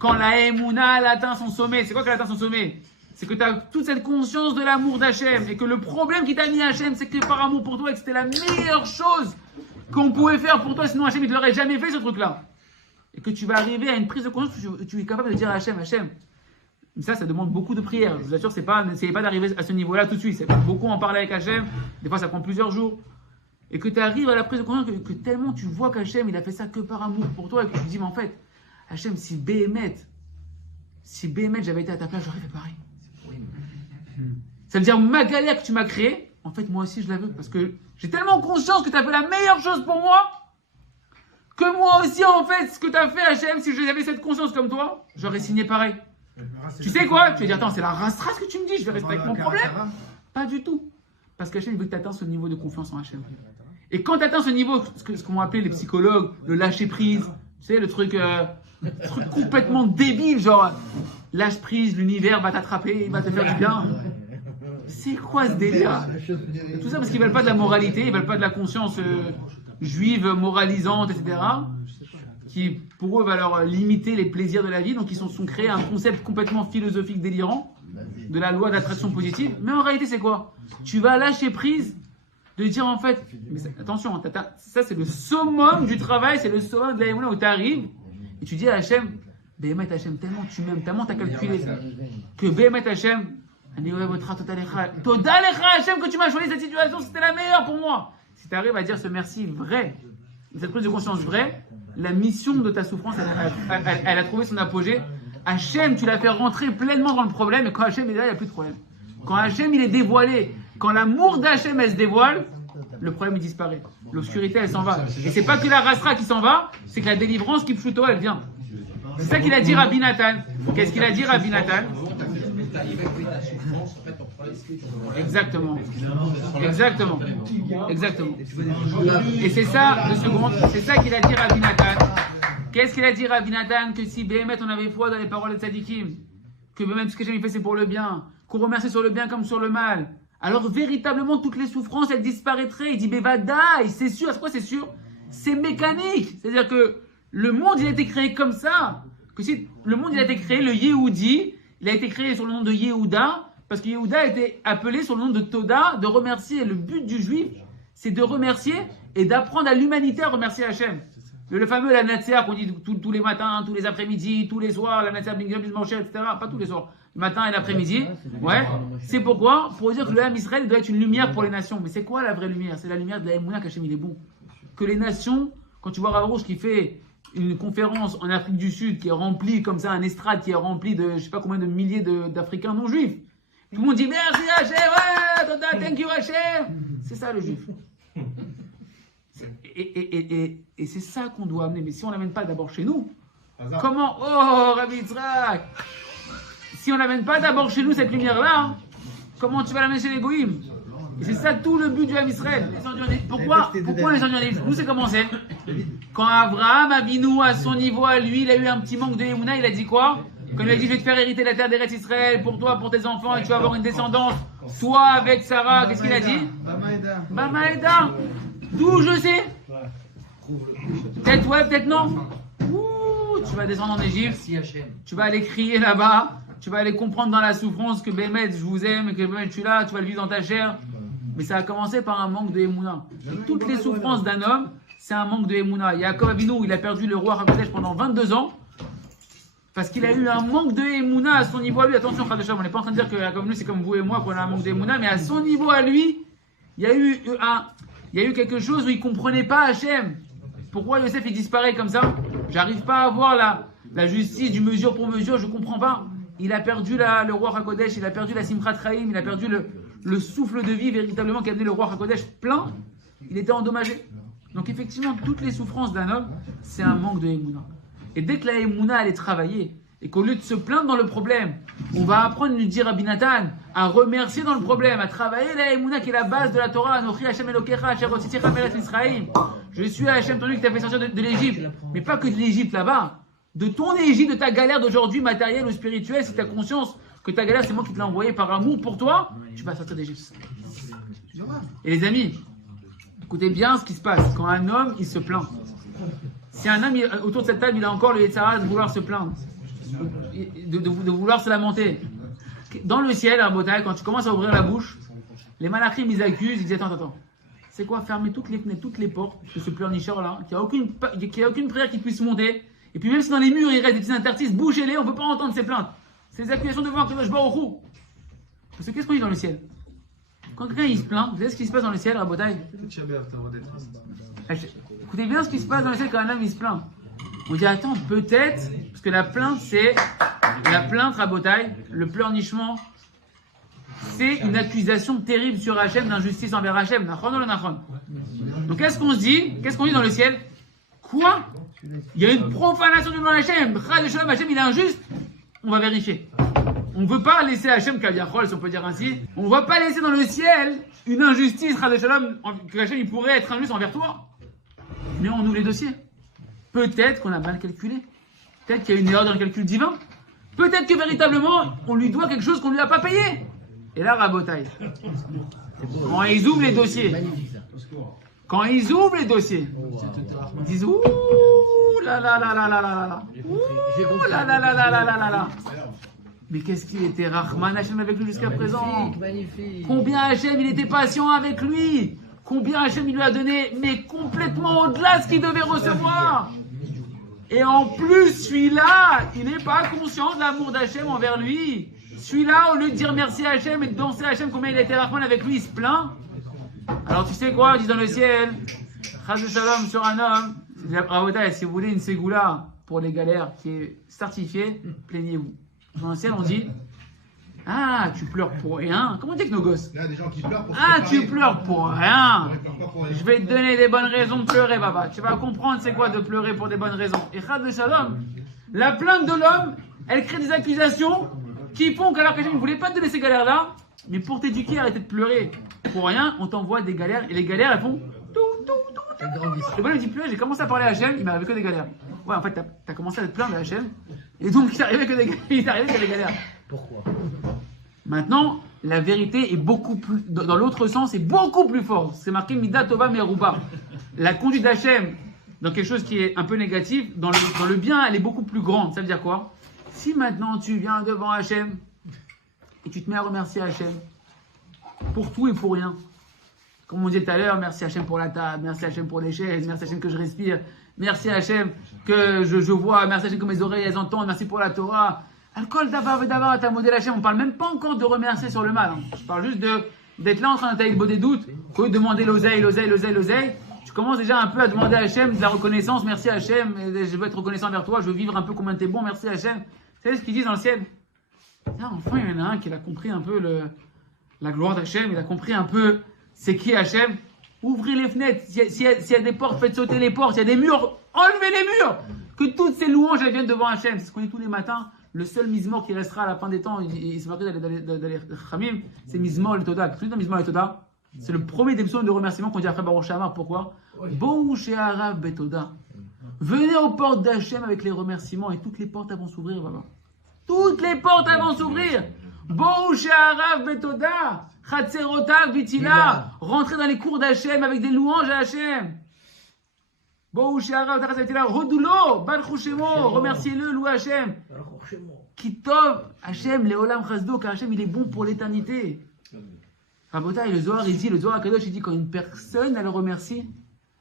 Quand la Emouna, elle atteint son sommet, c'est quoi qu'elle atteint son sommet? C'est que tu as toute cette conscience de l'amour d'Hachem et que le problème qui t'a mis Hachem, c'est que par amour pour toi et que c'était la meilleure chose qu'on pouvait faire pour toi, sinon Hachem, il ne l'aurait jamais fait ce truc-là. Et que tu vas arriver à une prise de conscience où tu es capable de dire à Hachem, ça demande beaucoup de prières. Je vous assure, n'essayez pas d'arriver à ce niveau-là tout de suite. C'est beaucoup en parler avec Hachem, des fois ça prend plusieurs jours. Et que tu arrives à la prise de conscience que tellement tu vois qu'Hachem, il a fait ça que par amour pour toi et que tu te dis, mais en fait, Hachem, si Béhémet, j'avais été à ta place, j'aurais fait pareil. Ça veut dire, ma galère que tu m'as créée, en fait, moi aussi, je la veux. Parce que j'ai tellement conscience que tu as fait la meilleure chose pour moi, que moi aussi, en fait, ce que tu as fait, Hachem, si j'avais cette conscience comme toi, j'aurais signé pareil. Tu sais quoi? Tu vas dire, attends, c'est la race que tu me dis, je vais rester avec mon problème. Pas du tout. Parce qu'Hachem, il veut que tu atteignes ce niveau de confiance en Hachem. Et quand tu atteins ce niveau, ce qu'on appelé les psychologues, le lâcher prise, tu sais, le truc complètement débile, genre, lâche prise, l'univers va t'attraper, il va te faire du bien. C'est quoi ce délire? Tout ça parce qu'ils veulent pas de la moralité, ils veulent pas de la conscience juive moralisante, etc. Qui pour eux va leur limiter les plaisirs de la vie. Donc ils sont créés un concept complètement philosophique délirant de la loi d'attraction positive. Mais en réalité c'est quoi? Tu vas lâcher prise de dire en fait, mais attention, ça c'est le summum du travail, c'est le summum de la émouna où tu arrives et tu dis à Hachem, Béhémet Hachem, tellement tu m'aimes, tellement tu as calculé que Béhémet Hachem, Toda lecha Hachem que tu m'as choisi cette situation, c'était la meilleure pour moi. Si tu arrives à dire ce merci vrai, cette prise de conscience vraie, la mission de ta souffrance, elle a trouvé son apogée. Hachem, tu l'as fait rentrer pleinement dans le problème, et quand Hachem est là, il n'y a plus de problème. Quand Hachem il est dévoilé, quand l'amour d'Hachem elle se dévoile, le problème il disparaît. L'obscurité elle s'en va. Et c'est pas que la rasra qui s'en va, c'est que la délivrance qui pshuto elle vient. C'est ça qu'il a dit Rabbi Nathan. Qu'est-ce qu'il a dit Rabbi Nathan? Exactement. Et c'est ça, 2 secondes, c'est ça qu'il a dit Rabbi Nathan. Qu'est-ce qu'il a dit Rabbi Nathan? Que si Béhémet on avait foi dans les paroles de Tzadikim, que même ce que j'ai fait c'est pour le bien, qu'on remercie sur le bien comme sur le mal, alors véritablement toutes les souffrances elles disparaîtraient. Il dit Bevadaï, c'est sûr. C'est quoi c'est sûr? C'est mécanique. C'est-à-dire que le monde il a été créé comme ça. Que si le monde il a été créé, le Yehudi, il a été créé sur le nom de Yehuda, parce que Yehuda a été appelé sur le nom de Toda, de remercier. Le but du juif, c'est de remercier et d'apprendre à l'humanité à remercier Hachem. Le fameux la Natsia qu'on dit tous les matins, tous les après-midi, tous les soirs, la Natsia Bingam, etc. Pas tous les soirs, le matin et l'après-midi. Ouais. C'est pourquoi? Pour dire que le Ham Israël doit être une lumière pour les nations. Mais c'est quoi la vraie lumière? C'est la lumière de la Emouna qu'Hachem il est bon. Que les nations, quand tu vois Rav Rouge qui fait une conférence en Afrique du Sud qui est remplie comme ça, un estrade qui est rempli de je sais pas combien de milliers d'Africains non juifs. Tout le monde dit merci Hachem, ouais, thank you Hachem. C'est ça le juif. Et c'est ça qu'on doit amener. Mais si on l'amène pas d'abord chez nous, comment? Oh, Rabbi Yitzhak, si on l'amène pas d'abord chez nous cette lumière-là, comment tu vas l'amener chez les Goïms? Et c'est ça tout le but du Ham Israël. Pourquoi les gens disent nous c'est comment c'est? Quand Abraham Avinu à son niveau à lui, il a eu un petit manque de Emouna, il a dit quoi? Quand il a dit je vais te faire hériter la terre d'Eretz Israël pour toi, pour tes enfants, et tu vas avoir une descendance, toi avec Sarah, qu'est-ce qu'il a dit? Bamaïda. D'où je sais? Peut-être ouais, peut-être non. Ouh, tu vas descendre en Égypte, tu vas aller crier là-bas, tu vas aller comprendre dans la souffrance que Bémet, je vous aime, et que Bémet, je suis là, tu vas le vivre dans ta chair. Mais ça a commencé par un manque de Emouna. Toutes les souffrances d'un homme, c'est un manque de Emouna. Yaakov Avinu, il a perdu le roi Hakodesh pendant 22 ans parce qu'il a eu un manque de Emouna à son niveau à lui. Attention, Khadesham, on n'est pas en train de dire que Yaakov Avinu, c'est comme vous et moi qu'on a un manque de Emouna, mais à son niveau à lui, il y a eu quelque chose où il ne comprenait pas Hachem. Pourquoi Yosef il disparaît comme ça? J'arrive pas à voir la justice du mesure pour mesure, je comprends pas. Il a perdu le roi Hakodesh, il a perdu la Simchat Chaim, il a perdu le souffle de vie véritablement qui a amené le roi Hakodesh plein. Il était endommagé. Donc effectivement, toutes les souffrances d'un homme, c'est un manque de Emouna. Et dès que la Emouna elle est travaillée, et qu'au lieu de se plaindre dans le problème, on va apprendre, lui dire à Binatan, à remercier dans le problème, à travailler la Emouna qui est la base de la Torah, Anochi Hashem Elokecha, Asher Hotzitzecha Meretz Misraïm. Je suis Hashem, ton Dieu qui t'a fait sortir de l'Égypte. Mais pas que de l'Égypte là-bas. De ton Égypte, de ta galère d'aujourd'hui, matérielle ou spirituelle, si tu as conscience que ta galère, c'est moi qui te l'ai envoyée par amour pour toi, tu vas sortir d'Égypte. Et les amis, écoutez bien ce qui se passe quand un homme, il se plaint. Si un homme, autour de cette table, il a encore le Yetzara de vouloir se plaindre, de vouloir se lamenter. Dans le ciel, à Botaï, quand tu commences à ouvrir la bouche, les malachim, ils accusent, ils disent attends. C'est quoi? Fermer toutes les fenêtres, toutes les portes de ce pleurnicheur-là, qu'il n'y a aucune prière qui puisse monter. Et puis même si dans les murs, il reste des petits interstices, bougez-les, on ne peut pas entendre ces plaintes. Ces accusations devant que je bats au roux. Parce que qu'est-ce qu'on dit dans le ciel? Quand quelqu'un il se plaint, vous savez ce qui se passe dans le ciel, à Botaï? Écoutez bien ce qui se passe dans le ciel quand un homme il se plaint. On dit attends, peut-être, parce que la plainte c'est la plainte à Botaï, le pleurnichement, c'est une accusation terrible sur Hachem, d'injustice envers Hachem. Nachon ou le nachon? Donc qu'est-ce qu'on se dit? Qu'est-ce qu'on dit dans le ciel? Quoi? Il y a une profanation du nom d'Hachem. Hachem il est injuste. On va vérifier. On ne veut pas laisser Hachem Kaviachol, si on peut dire ainsi. On ne va pas laisser dans le ciel une injustice, que Hachem il pourrait être injuste envers toi. Mais on ouvre les dossiers. Peut-être qu'on a mal calculé. Peut-être qu'il y a une erreur dans le calcul divin. Peut-être que véritablement, on lui doit quelque chose qu'on ne lui a pas payé. Et là, Rabotaï. Quand ils ouvrent les dossiers. Quand ils ouvrent les dossiers. Ils disent ouh là là là là là là là. Ouh là là là là là là là là. Mais qu'est-ce qu'il était Rahman Hachem avec lui jusqu'à présent? Magnifique. Combien Hachem il était patient avec lui? Combien Hachem il lui a donné, mais complètement au-delà de ce qu'il devait recevoir. Et en plus, celui-là, il n'est pas conscient de l'amour d'Hachem envers lui. Celui-là, au lieu de dire merci à Hachem et de danser à Hachem combien il a été Rahman avec lui, il se plaint. Alors tu sais quoi, ils disent dans le ciel, Chaz Shalom sur un homme, si vous voulez une ségoula pour les galères qui est certifiée, plaignez-vous. Dans le ciel, on dit, ah, tu pleures pour rien. Comment on dit que nos gosses? Il y a des gens qui pleurent pour tu pleures pour rien. Je vais te donner des bonnes raisons de pleurer, papa. Tu vas comprendre c'est quoi de pleurer pour des bonnes raisons. Et Chaz Shalom, la plainte de l'homme, elle crée des accusations qui font qu'alors que je ne voulais pas te donner ces galères-là, mais pour t'éduquer, arrêter de pleurer pour rien, on t'envoie des galères, et les galères, elles font le bonhomme dit plus, j'ai commencé à parler à Hachem, il m'est arrivé que des galères. Ouais, en fait, t'as commencé à te plaindre à Hachem, et donc il t'est arrivé que des galères. Pourquoi? Maintenant, la vérité est beaucoup plus, dans l'autre sens, est beaucoup plus forte. C'est marqué Mida Tova Meruba. La conduite d'Hachem, dans quelque chose qui est un peu négatif, dans le bien, elle est beaucoup plus grande. Ça veut dire quoi? Si maintenant tu viens devant Hachem, et tu te mets à remercier Hachem, pour tout et pour rien. Comme on disait tout à l'heure, merci Hachem pour la table, merci Hachem pour les chaises, merci Hachem que je respire, merci Hachem que je vois, merci Hachem que mes oreilles elles entendent, merci pour la Torah. Alcool d'abord, t'as modèle Hachem. On parle même pas encore de remercier sur le mal. Hein. Je parle juste d'être là en train d'attaquer le beau des doutes, qu'au lieu de demander l'oseille. Tu commences déjà un peu à demander à Hachem de la reconnaissance. Merci Hachem, je veux être reconnaissant vers toi, je veux vivre un peu combien t'es bon, merci Hachem. Vous savez ce qu'ils disent dans le ciel? Enfin, il y en a un qui a compris un peu la gloire d'Hachem, il a compris un peu c'est qui Hachem. Ouvrez les fenêtres, s'il y a des portes, faites sauter les portes, s'il y a des murs, enlevez les murs. Que toutes ces louanges elles viennent devant Hachem. C'est ce qu'on dit tous les matins. Le seul mizmor qui restera à la fin des temps, il s'est marqué dans les Chamim, c'est Mizmor le Toda. Qu'est-ce que c'est Mizmor le Toda? C'est le premier des psaumes de remerciement qu'on dit après Baruch Shamar. Pourquoi? Bou she'arav betoda. Venez aux portes d'Hachem avec les remerciements et toutes les portes vont s'ouvrir, Baba. Toutes les portes vont s'ouvrir. Bou she'arav betoda. Chatzerotav vitila. Rentrez dans les cours d'Hachem avec des louanges à Hachem. Bou she'arav vitila. Rodulo, Baruch Shemo. Remerciez-le, louez Hachem. Kitov, Hachem, Leolam Chazdo, car Hachem il est bon pour l'éternité. Rabotai, le Zohar, le Zohar Akadosh, il dit quand une personne, elle remercie,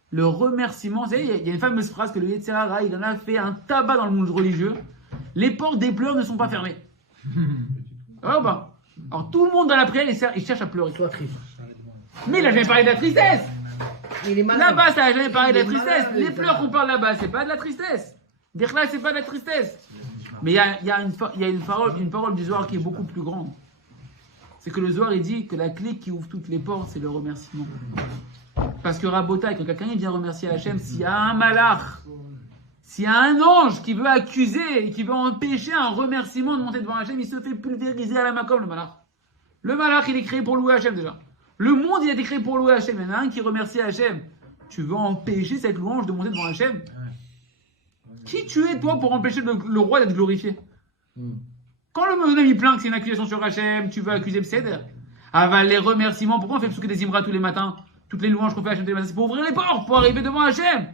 le remerciement, vous savez, il y a une fameuse phrase que le Yetzer Hara, il en a fait un tabac dans le monde religieux, les portes des pleurs ne sont pas fermées. Alors, alors tout le monde dans la prière, il cherche à pleurer. Sois triste. Mais il n'a jamais parlé de la tristesse. Là-bas, ça n'a jamais parlé de la tristesse. malade, Les pleurs qu'on parle là-bas, c'est pas de la tristesse. Birla, c'est pas de la tristesse. Mais il y a une parole du Zohar qui est beaucoup plus grande. C'est que le Zohar, il dit que la clé qui ouvre toutes les portes, c'est le remerciement. Parce que Rabotai, quand quelqu'un vient remercier Hachem, s'il y a un malach, s'il y a un ange qui veut accuser et qui veut empêcher un remerciement de monter devant Hachem, il se fait pulvériser à la makom, le malach. Le malach, il est créé pour louer Hachem déjà. Le monde, il a été créé pour louer Hachem. Il y en a un qui remercie Hachem. Tu veux empêcher cette louange de monter devant Hachem? Qui tu es, toi, pour empêcher le roi d'être glorifié? Quand le bonhomme il plaint que c'est une accusation sur Hachem, tu veux accuser Pseder. Les remerciements, pourquoi on fait Psouk des Imra tous les matins? Toutes les louanges qu'on fait à Hachem tous les matins, c'est pour ouvrir les portes, pour arriver devant Hachem.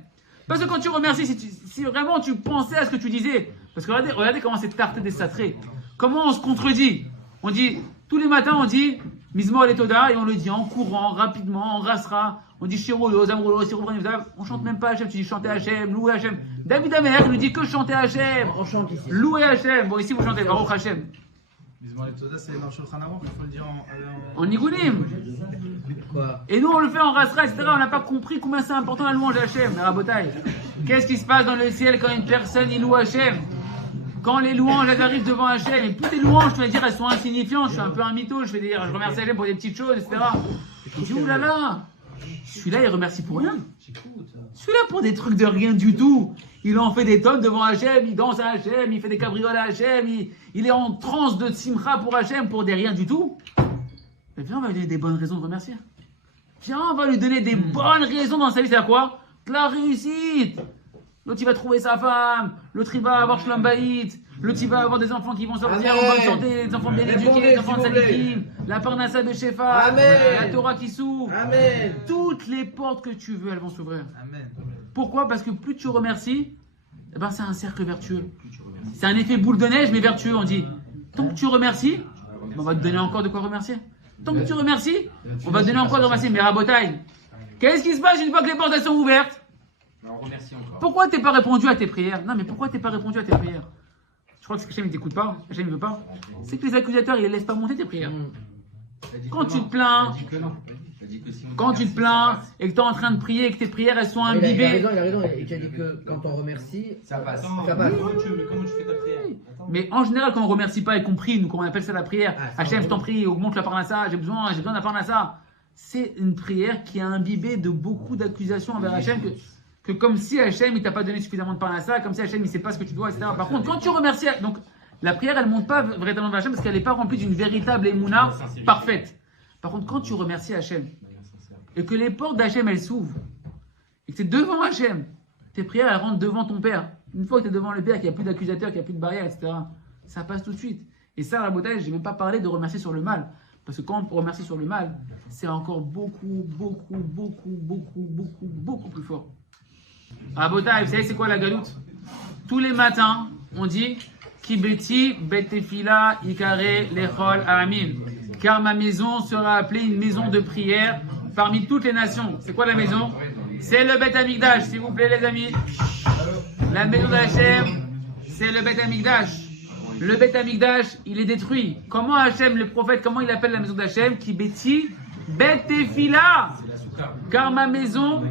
Parce que quand tu remercies, si vraiment tu pensais à ce que tu disais, parce que regardez comment c'est tarté des satrés. Comment on se contredit? On dit, tous les matins, on dit Mizmor et Toda, et on le dit en courant, rapidement, en rasra. On dit Shirolo, Zamrolo, Sirolo, on chante même pas Hachem, tu dis chanter Hachem, louer Hachem. David Amer nous dit que chanter Hachem. On chante ici. Louer Hachem. Bon, ici vous chantez Baruch Hachem. Mizmor Toda, c'est dans Shulchan Aruch, il faut le dire En Nigunim. Quoi? Et nous on le fait en rasra, etc. On n'a pas compris combien c'est important la louange Hachem, mais Rabotai. Qu'est-ce qui se passe dans le ciel quand une personne il loue Hachem? Quand les louanges elles arrivent devant Hachem, et toutes les louanges, tu vas dire, elles sont insignifiantes, je suis un peu un mytho, je vais dire, je remercie Hachem pour des petites choses, etc. Je dis, oulala, celui-là il remercie pour rien. Celui-là pour des trucs de rien du tout. Il en fait des tonnes devant Hachem, il danse à Hachem, il fait des cabrioles à Hachem, il est en transe de simcha pour Hachem pour des rien du tout. Mais viens, on va lui donner des bonnes raisons de remercier. Viens, on va lui donner des bonnes raisons dans sa vie, c'est à quoi? De la réussite. L'autre il va trouver sa femme, l'autre il va avoir Shlom Bayit, l'autre il va avoir des enfants qui vont sortir en bonne santé, des enfants bien éduqués, des enfants de sadikim, la parnassa de Shefa, la Torah qui s'ouvre. Amen. Toutes les portes que tu veux, elles vont s'ouvrir. Amen. Pourquoi? Parce que plus tu remercies, eh ben c'est un cercle vertueux. C'est un effet boule de neige mais vertueux, on dit. Tant que tu remercies, on va te donner encore de quoi remercier. Tant que tu remercies, on va te donner encore de remercier. Mais Rabotai, qu'est-ce qui se passe une fois que les portes elles sont ouvertes? On remercie encore. Pourquoi t'es pas répondu à tes prières? Non, mais pourquoi t'es pas répondu à tes prières? Je crois que c'est que Hachem il t'écoute pas, Hachem il veut pas. C'est que les accusateurs ils laissent pas monter tes prières. Quand tu te plains, quand tu te plains et que tu es en train de prier et que tes prières elles sont Il a imbibées. raison, il t'a dit que quand on remercie, Ça passe. ça passe. Comment tu fais ta prière? Mais en général, quand on remercie pas et qu'on prie, nous, quand on appelle ça la prière, Ah, ça, Hachem, on je t'en prie, augmente la parnassa, j'ai besoin de la parnassa. C'est une prière qui est imbibée de beaucoup d'accusations envers Hachem que comme si Hachem il t'a pas donné suffisamment de parnassa, comme si Hachem il sait pas ce que tu dois, etc. Par contre, quand tu remercies, donc la prière elle monte pas véritablement vers Hachem parce qu'elle n'est pas remplie d'une véritable émouna parfaite. Par contre, quand tu remercies Hachem et que les portes d'Hachem elles s'ouvrent et que tu es devant Hachem, tes prières elles rentrent devant ton Père. Une fois que tu es devant le Père, qu'il n'y a plus d'accusateurs, qu'il n'y a plus de barrières, etc., ça passe tout de suite. Et ça, la beauté, je n'ai même pas parlé de remercier sur le mal. Parce que quand on remercie sur le mal, c'est encore beaucoup plus fort. À Botaï, vous savez c'est quoi la galoute? Tous les matins, on dit Kibeti betefila ikare lechol amim. Car ma maison sera appelée une maison de prière parmi toutes les nations. C'est quoi la maison? C'est le Beth Amikdash, s'il vous plaît les amis. La maison d'Hachem, c'est le Beth Amikdash. Le Beth Amikdash, il est détruit. Comment Hachem, le prophète, comment il appelle la maison d'Hachem? Qui Beti Bet Tefila. Car ma maison,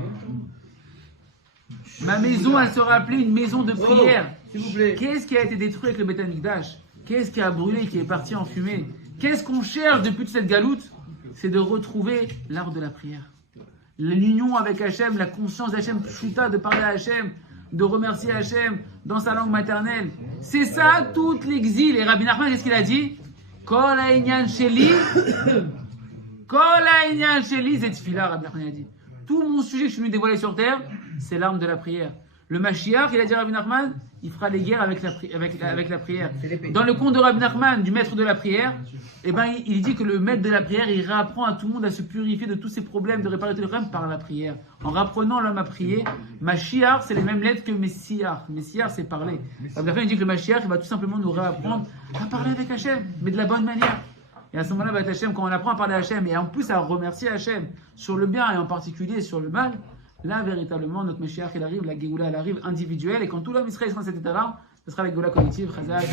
elle sera appelée une maison de prière. S'il vous plaît. Qu'est-ce qui a été détruit avec le Beth Amikdash? Qu'est-ce qui a brûlé, qui est parti en fumée? Qu'est-ce qu'on cherche depuis toute cette galoute? C'est de retrouver l'art de la prière. L'union avec Hachem, la conscience d'Hachem, Pshuta, de parler à Hachem, de remercier Hachem dans sa langue maternelle. C'est ça tout l'exil. Et Rabbi Nachman, qu'est-ce qu'il a dit? Kol ha'inyan sheli, c'est tefila, Rabbi Nachman a dit. Tout mon sujet que je suis venu dévoiler sur terre, c'est l'arme de la prière. Le Mashiach, il a dit à Rabbi Nachman, il fera les guerres avec la prière. Dans le conte de Rabbi Nachman, du maître de la prière, eh ben, il dit que le maître de la prière, il réapprend à tout le monde à se purifier de tous ses problèmes, de réparer tous les problèmes par la prière. En rapprenant l'homme à prier, Mashiach, c'est les mêmes lettres que Messiah. Messiah, c'est parler. Rabbi Nachman, il dit que le Mashiach, il va tout simplement nous réapprendre à parler avec Hachem, mais de la bonne manière. Et à ce moment-là, Hachem, quand on apprend à parler à Hachem, et en plus à remercier Hachem sur le bien et en particulier sur le mal, là, véritablement, notre Mashiach, il arrive, la Géoula, elle arrive individuelle, et quand tout l'homme Israël sera dans cet état-là, ce sera la Géoula collective. Chazak.